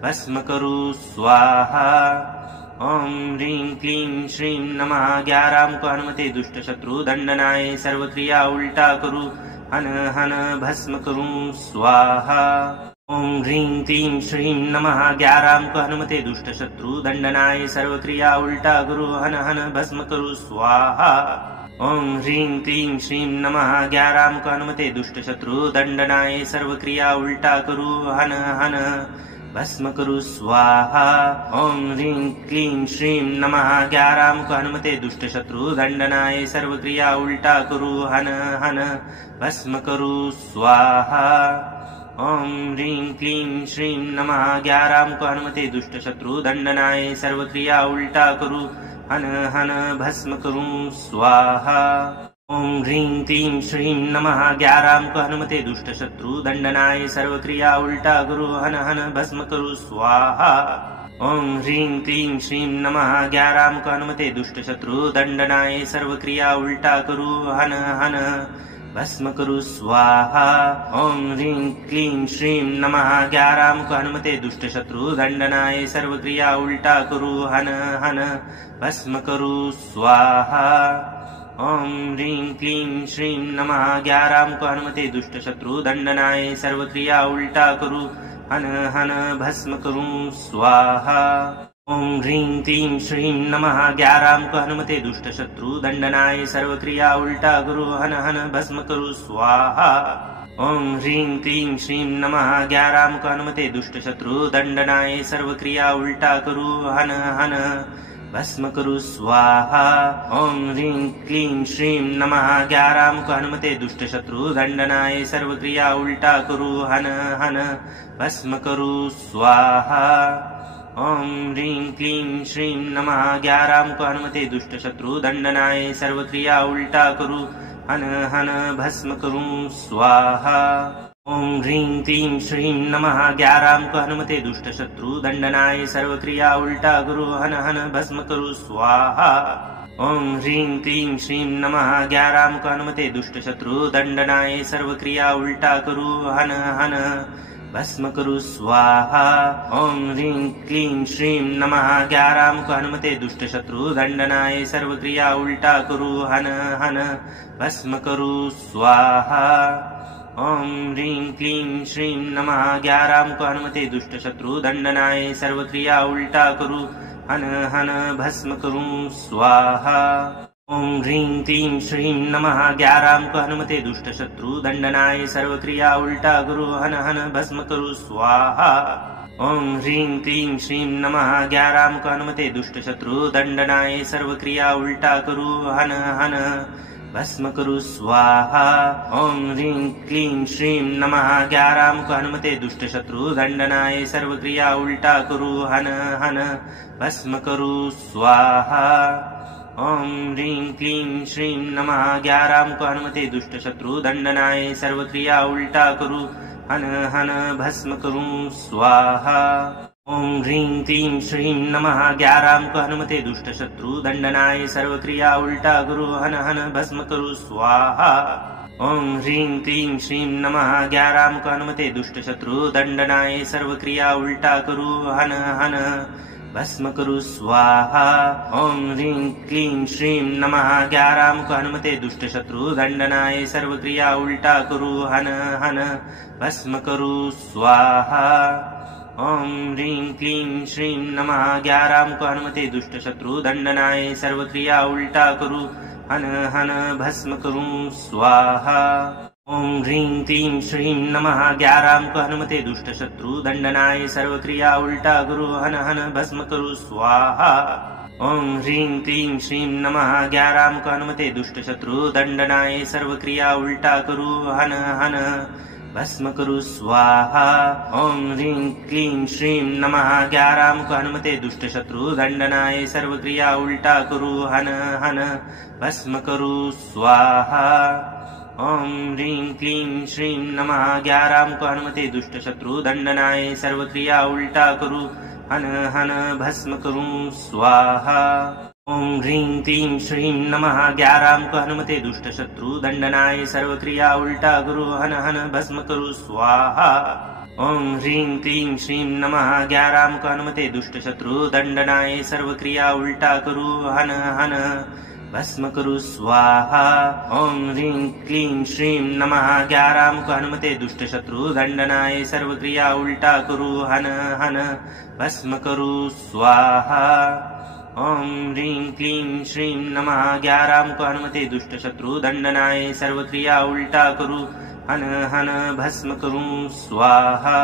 भस्म कुरु स्वाहा। ओम ह्रीं क्लीं श्रीं नमः। 11 मुख हनुमते दुष्ट शत्रु दंडनाय सर्व क्रिया उल्टा कुरु हन हन भस्म कुरु स्वाहा। ओम ह्रीं क्लीं श्रीं नमः। 11 मुख हनुमते दुष्ट शत्रु दंडनाय सर्व क्रिया उल्टा कुरु हन हन भस्म कुरु स्वाहा। ओम ह्रीं क्लीं श्रीं नमः। 11 मुख हनुमते दुष्ट शत्रु दंडनाय सर्व क्रिया उल्टा कुरु हन हन भस्म कुरु स्वाहा। ओम ह्रीं क्लीं श्रीं नमः। 11 मुख हनुमते दुष्ट शत्रु दंडनाय सर्व क्रिया उल्टा कुरु हन हन भस्म कुरु स्वाहा। ओम ह्रीं क्लीं श्रीं नमः। 11 मुख हनुमते दुष्ट शत्रु दंडनाय सर्व क्रिया उल्टा कुरु हन हन भस्म कुरु स्वाहा। ओम ह्रीं क्लीं श्रीं नमः। 11 मुख हनुमते दुष्ट शत्रु दंडनाय सर्व क्रिया उल्टा कुरु हन हन भस्म कुरु स्वाहा। ओम ह्रीं क्लीं श्रीं नमः। 11 मुख हनुमते दुष्ट शत्रु दंडनाय सर्व क्रिया उल्टा कुरु हन हन भस्म कुरु स्वाहा। ओम ह्रीं क्लीं श्रीं नमः। 11 मुख हनुमते दुष्ट शत्रु दंडनाय सर्व क्रिया उल्टा कुरु हन हन भस्म कुरु स्वाहा। ओम ह्रीं क्लीं श्रीं नमः। 11 मुख हनुमते दुष्ट शत्रु दंडनाय सर्व क्रिया उल्टा कुरु हन हन भस्म कुरु स्वाहा। ओम ह्रीं क्लीं श्रीं नमः। 11 मुख हनुमते दुष्ट शत्रु दंडनाय सर्व क्रिया उल्टा कुरु हन हन भस्म कुरु स्वाहा। ओम ह्रीं क्लीं श्रीं नमः। 11 मुख हनुमते दुष्ट शत्रु दंडनाय सर्व क्रिया उल्टा कुरु हन हन भस्म कुरु स्वाहा। ओम ह्रीं क्लीं श्रीं नमः। 11 मुख हनुमते दुष्ट शत्रु दंडनाय सर्व क्रिया उल्टा कुरु हन हन भस्म कुरु स्वाहा। ओम ह्रीं क्लीं श्रीं नमः। 11 मुख हनुमते दुष्ट शत्रु दंडनाय सर्व क्रिया उल्टा कुरु हन हन भस्म कुरु स्वाहा। ओम ह्रीं क्लीं श्रीं नमः। 11 मुख हनुमते दुष्ट शत्रु दंडनाय सर्व क्रिया उल्टा कुरु हन हन भस्म कुरु स्वाहा। ओम ह्रीं क्लीं श्रीं नमः। 11 मुख हनुमते दुष्ट शत्रु दंडनाय सर्व क्रिया उल्टा कुरु हन हन भस्म कुरु स्वाहा। ओम ह्रीं क्लीं श्रीं नमः। 11 मुख हनुमते दुष्ट शत्रु दंडनाय सर्व क्रिया उल्टा कुरु हन हन भस्म कुरु स्वाहा। ओम ह्रीं क्लीं श्रीं नमः। 11 मुख हनुमते दुष्ट शत्रु दंडनाय सर्व क्रिया उल्टा कुरु हन हन भस्म कुरु स्वाहा। ओम ह्रीं क्लीं श्रीं नमः। 11 मुख हनुमते दुष्ट शत्रु दंडनाय सर्व क्रिया उल्टा कुरु हन हन भस्म कुरु स्वाहा। ओम ह्रीं क्लीं श्रीं नमः। 11 मुख हनुमते दुष्ट शत्रु दंडनाय सर्व क्रिया उल्टा कुरु हन हन भस्म कुरु स्वाहा। ओम ह्रीं क्लीं श्रीं नमः। 11 मुख हनुमते दुष्ट शत्रु दंडनाय सर्व क्रिया उल्टा कुरु हन हन भस्म कुरु स्वाहा। ओम ह्रीं क्लीं श्रीं नमः। 11 मुख हनुमते दुष्ट शत्रु दंडनाय सर्व क्रिया उल्टा कुरु हन हन भस्म कुरु स्वाहा। ओम ह्रीं क्लीं श्रीं नमः 11 अंक हनुमते दुष्ट शत्रु दंडनाय सर्व क्रिया उल्टा गुरु हन हन भस्म करु स्वाहा। ओम ह्रीं क्लीं श्रीं नमः 11 अंक हनुमते दुष्ट शत्रु दंडनाय सर्व क्रिया उल्टा करू हन हन भस्म करु स्वाहा। ओम ह्रीं क्लीं श्रीं नमः 11 अंक हनुमते दुष्ट शत्रु दंडनाय सर्व क्रिया उल्टा करू हन हन भस्म करु स्वाहा। ओम ह्रीं क्लीं श्रीं नमः 11 अंक हनुमते दुष्ट शत्रु दंडनाय सर्व क्रिया उल्टा करू हन हन भस्म करु स्वाहा। ओम ह्रीं क्लीं श्रीं नमः 11 अंक हनुमते दुष्ट शत्रु दंडनाय सर्व क्रिया उल्टा करू हन हन भस्म करु स्वाहा। ओम ह्रीं क्लीं श्रीं नमः 11 अंक हनुमते दुष्ट शत्रु दंडनाय सर्व क्रिया उल्टा करू हन हन भस्म करु स्वाहा। ओम ह्रीं क्लीं श्रीं नमः 11 अंक हनुमते दुष्ट शत्रु दंडनाय सर्व क्रिया उल्टा करू हन हन भस्म करु स्वाहा। ओम ह्रीं क्लीं श्रीं नमः 11 अंक हनुमते दुष्ट शत्रु दंडनाय सर्व क्रिया उल्टा करू हन हन भस्म करु स्वाहा। ओम ह्रीं क्लीं श्रीं नमः 11 अंक हनुमते दुष्ट शत्रु दंडनाय सर्व क्रिया उल्टा करू हन हन भस्म करु स्वाहा। ओम ह्रीं क्लीं श्रीं नमः 11 अंक हनुमते दुष्ट शत्रु दंडनाय सर्व क्रिया उल्टा करू हन हन भस्म करु स्वाहा। ओम ह्रीं क्लीं श्रीं नमः 11 अंक हनुमते दुष्ट शत्रु दंडनाय सर्व क्रिया उल्टा करू हन हन भस्म करु स्वाहा। ओम ह्रीं क्लीं श्रीं नमः 11 अंक हनुमते दुष्ट शत्रु दंडनाय सर्व क्रिया उल्टा करू हन हन भस्म करु स्वाहा।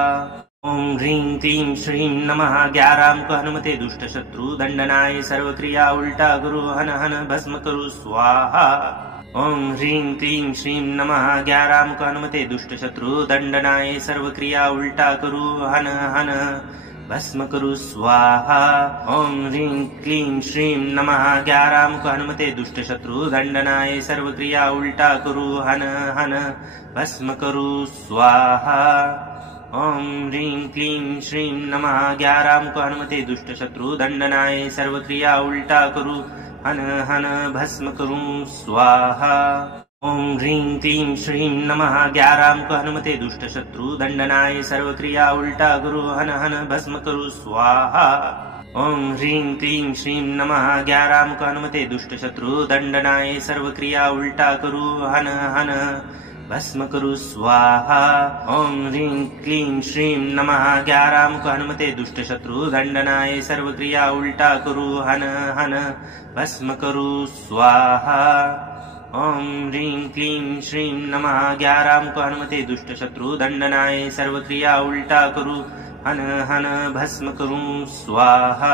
ओम ह्रीं क्लीं श्रीं नमः 11 अंक हनुमते दुष्ट शत्रु दंडनाय सर्व क्रिया उल्टा करू हन हन भस्म करु स्वाहा। ओम ह्रीं क्लीं श्रीं नमः 11 अंक हनुमते दुष्ट शत्रु दंडनाय सर्व क्रिया उल्टा करू हन हन भस्म करु स्वाहा। ओम ह्रीं क्लीं श्रीं नमः 11 अंक हनुमते दुष्ट शत्रु दंडनाय सर्व क्रिया उल्टा करू हन हन भस्म करु स्वाहा। ओम ह्रीं क्लीं श्रीं नमः 11 अंक हनुमते दुष्ट शत्रु दंडनाय सर्व क्रिया उल्टा करू हन हन भस्म करु स्वाहा। ओम ह्रीं क्लीं श्रीं नमः 11 अंक हनुमते दुष्ट शत्रु दंडनाय सर्व क्रिया उल्टा करू हन हन भस्म करु स्वाहा। ओम ह्रीं क्लीं श्रीं नमः 11 अंक हनुमते दुष्ट शत्रु दंडनाय सर्व क्रिया उल्टा करू हन हन भस्म करु स्वाहा। ओम ह्रीं क्लीं श्रीं नमः 11 अंक हनुमते दुष्ट शत्रु दंडनाय सर्व क्रिया उल्टा करू हन हन भस्म करु स्वाहा। ओम ह्रीं क्लीं श्रीं नमः 11 अंक हनुमते दुष्ट शत्रु दंडनाय सर्व क्रिया उल्टा करू हन हन भस्म करु स्वाहा।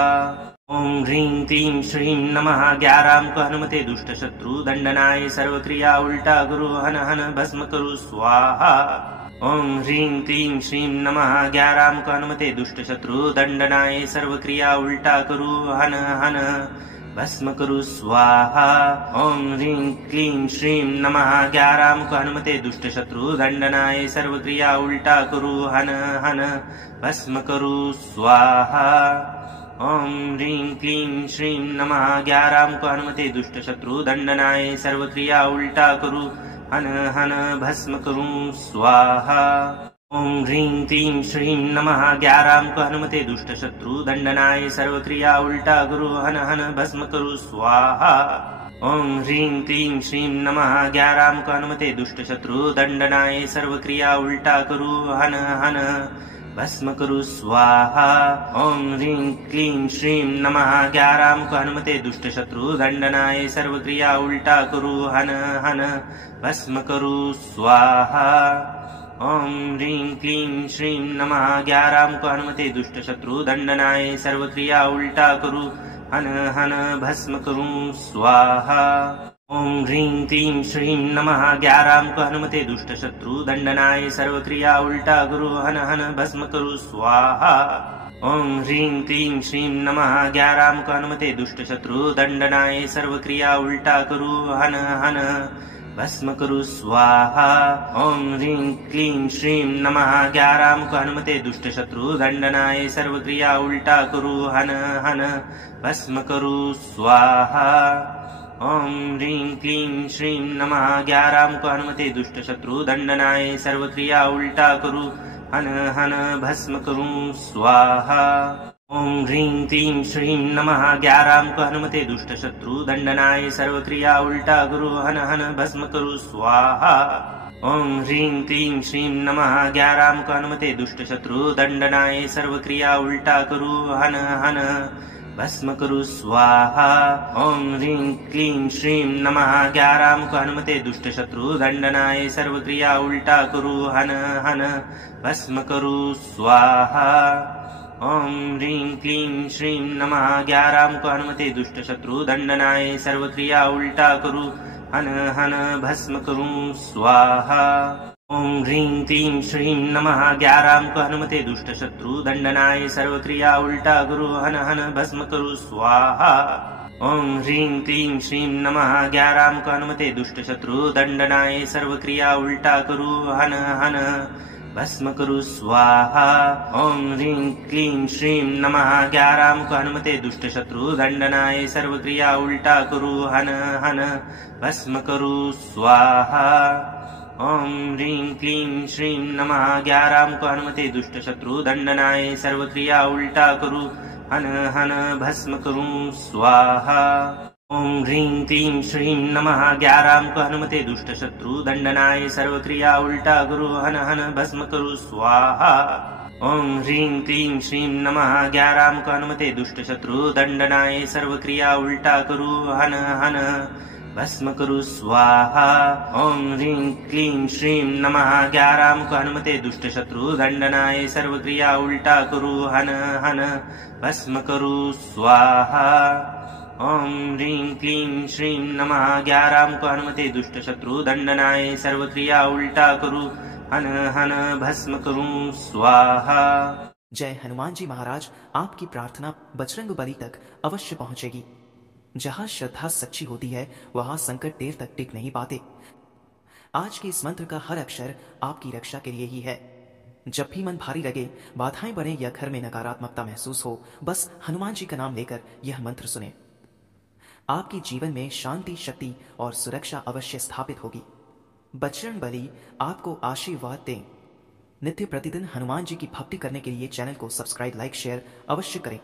ओम ह्रीं क्लीं श्रीं नमः 11 अंक हनुमते दुष्ट शत्रु दंडनाय सर्व क्रिया उल्टा करू हन हन भस्म करु स्वाहा। ओम ह्रीं क्लीं श्रीं नमः 11 अंक हनुमते दुष्ट शत्रु दंडनाय सर्व क्रिया उल्टा करू हन हन भस्म करु स्वाहा। ओम ह्रीं क्लीं श्रीं नमः 11 अंक हनुमते दुष्ट शत्रु दंडनाय सर्व क्रिया उल्टा करू हन हन भस्म करु स्वाहा। ओम ह्रीं क्लीं श्रीं नमः 11 अंक हनुमते दुष्ट शत्रु दंडनाय सर्व क्रिया उल्टा करू हन हन भस्म करु स्वाहा। ओम ह्रीं क्लीं श्रीं नमः 11 अंक हनुमते दुष्ट शत्रु दंडनाय सर्व क्रिया उल्टा करू हन हन भस्म करु स्वाहा। ओम ह्रीं क्लीं श्रीं नमः 11 अंक हनुमते दुष्ट शत्रु दंडनाय सर्व क्रिया उल्टा करू हन हन भस्म करु स्वाहा। ओम ह्रीं क्लीं श्रीं नमः 11 अंक हनुमते दुष्ट शत्रु दंडनाय सर्व क्रिया उल्टा करू हन हन भस्म करु स्वाहा। ओम ह्रीं क्लीं श्रीं नमः 11 अंक हनुमते दुष्ट शत्रु दंडनाय सर्व क्रिया उल्टा करू हन हन भस्म करु स्वाहा। ओम ह्रीं क्लीं श्रीं नमः 11 अंक हनुमते दुष्ट शत्रु दंडनाय सर्व क्रिया उल्टा करू हन हन भस्म करु स्वाहा। ओम ह्रीं क्लीं श्रीं नमः 11 अंक हनुमते दुष्ट शत्रु दंडनाय सर्व क्रिया उल्टा करू हन हन भस्म कुरु स्वाहा। ओम ह्रीं क्लीं श्रीं नमः। 11 मुख हनुमते दुष्ट शत्रु दंडनाय सर्वक्रिया उल्टा कुरु हन हन भस्म कुरु स्वाहा। ओम ह्रीं क्लीं श्रीं नमः। 11 मुख हनुमते दुष्ट शत्रु दंडनाय सर्वक्रिया उल्टा कुरु हन हन भस्म कुरु स्वाहा। ओम ह्रीं क्लीं श्रीं नमः। 11 मुख हनुमते दुष्ट शत्रु दंडनाय सर्वक्रिया उल्टा कुरु हन हन भस्म कुरु स्वाहा। ओम ह्रीं क्लीं श्रीं नमः। 11 मुख हनुमते दुष्ट शत्रु दंडनाय सर्वक्रिया उल्टा कुरु हन हन भस्म कुरु स्वाहा। ओम ह्रीं क्लीं श्रीं नमः। 11 मुख हनुमते दुष्ट शत्रु दंडनाय सर्वक्रिया उल्टा कुरु हन हन भस्म कुरु स्वाहा। ओम ह्रीं क्लीं श्रीं नमः। 11 मुख हनुमते दुष्ट शत्रु दंडनाय सर्वक्रिया उल्टा कुरु हन हन भस्म कुरु स्वाहा। ओम ह्रीं क्लीं श्रीं नमः। 11 मुख हनुमते दुष्ट शत्रु दंडनाय सर्वक्रिया उल्टा कुरु हन हन भस्म कुरु स्वाहा। ओम ह्रीं क्लीं श्रीं नमः। 11 मुख हनुमते दुष्ट शत्रु दंडनाय सर्वक्रिया उल्टा कुरु हन हन भस्म कुरु स्वाहा। ओम ह्रीं क्लीं श्रीं नमः। 11 मुख हनुमते दुष्ट शत्रु दंडनाय सर्वक्रिया उल्टा कुरु हन हन भस्म कुरु स्वाहा। ओम ह्रीं क्लीं श्रीं नमः। 11 मुख हनुमते दुष्ट शत्रु दंडनाय सर्वक्रिया उल्टा कुरु हन हन भस्म कुरु स्वाहा। ओम ह्रीं क्लीं श्रीं नमः। 11 मुख हनुमते दुष्ट शत्रु दंडनाय सर्वक्रिया उल्टा कुरु हन हन भस्म कुरु स्वाहा। ओम ह्रीं क्लीं श्रीं नमः। 11 मुख हनुमते दुष्ट शत्रु दंडनाय सर्वक्रिया उल्टा कुरु हन हन भस्म कुरु स्वाहा। ओम ह्रीं क्लीं श्रीं नमः। 11 मुख हनुमते दुष्ट शत्रु दंडनाय सर्वक्रिया उल्टा कुरु हन हन भस्म कुरु स्वाहा। ओम ह्रीं क्लीं श्रीं नमः। 11 मुख हनुमते दुष्ट शत्रु दंडनाय सर्वक्रिया उल्टा कुरु हन हन भस्म कुरु स्वाहा। जय हनुमान जी महाराज। आपकी प्रार्थना बजरंग बली तक अवश्य पहुंचेगी। जहां श्रद्धा सच्ची होती है वहां संकट देर तक टिक नहीं पाते। आज के इस मंत्र का हर अक्षर आपकी रक्षा के लिए ही है। जब भी मन भारी लगे, बाधाएं बढ़े या घर में नकारात्मकता महसूस हो, बस हनुमान जी का नाम लेकर यह मंत्र सुने। आपके जीवन में शांति, शक्ति और सुरक्षा अवश्य स्थापित होगी। बजरंग बली आपको आशीर्वाद दें। नित्य प्रतिदिन हनुमान जी की भक्ति करने के लिए चैनल को सब्सक्राइब, लाइक, शेयर अवश्य करें।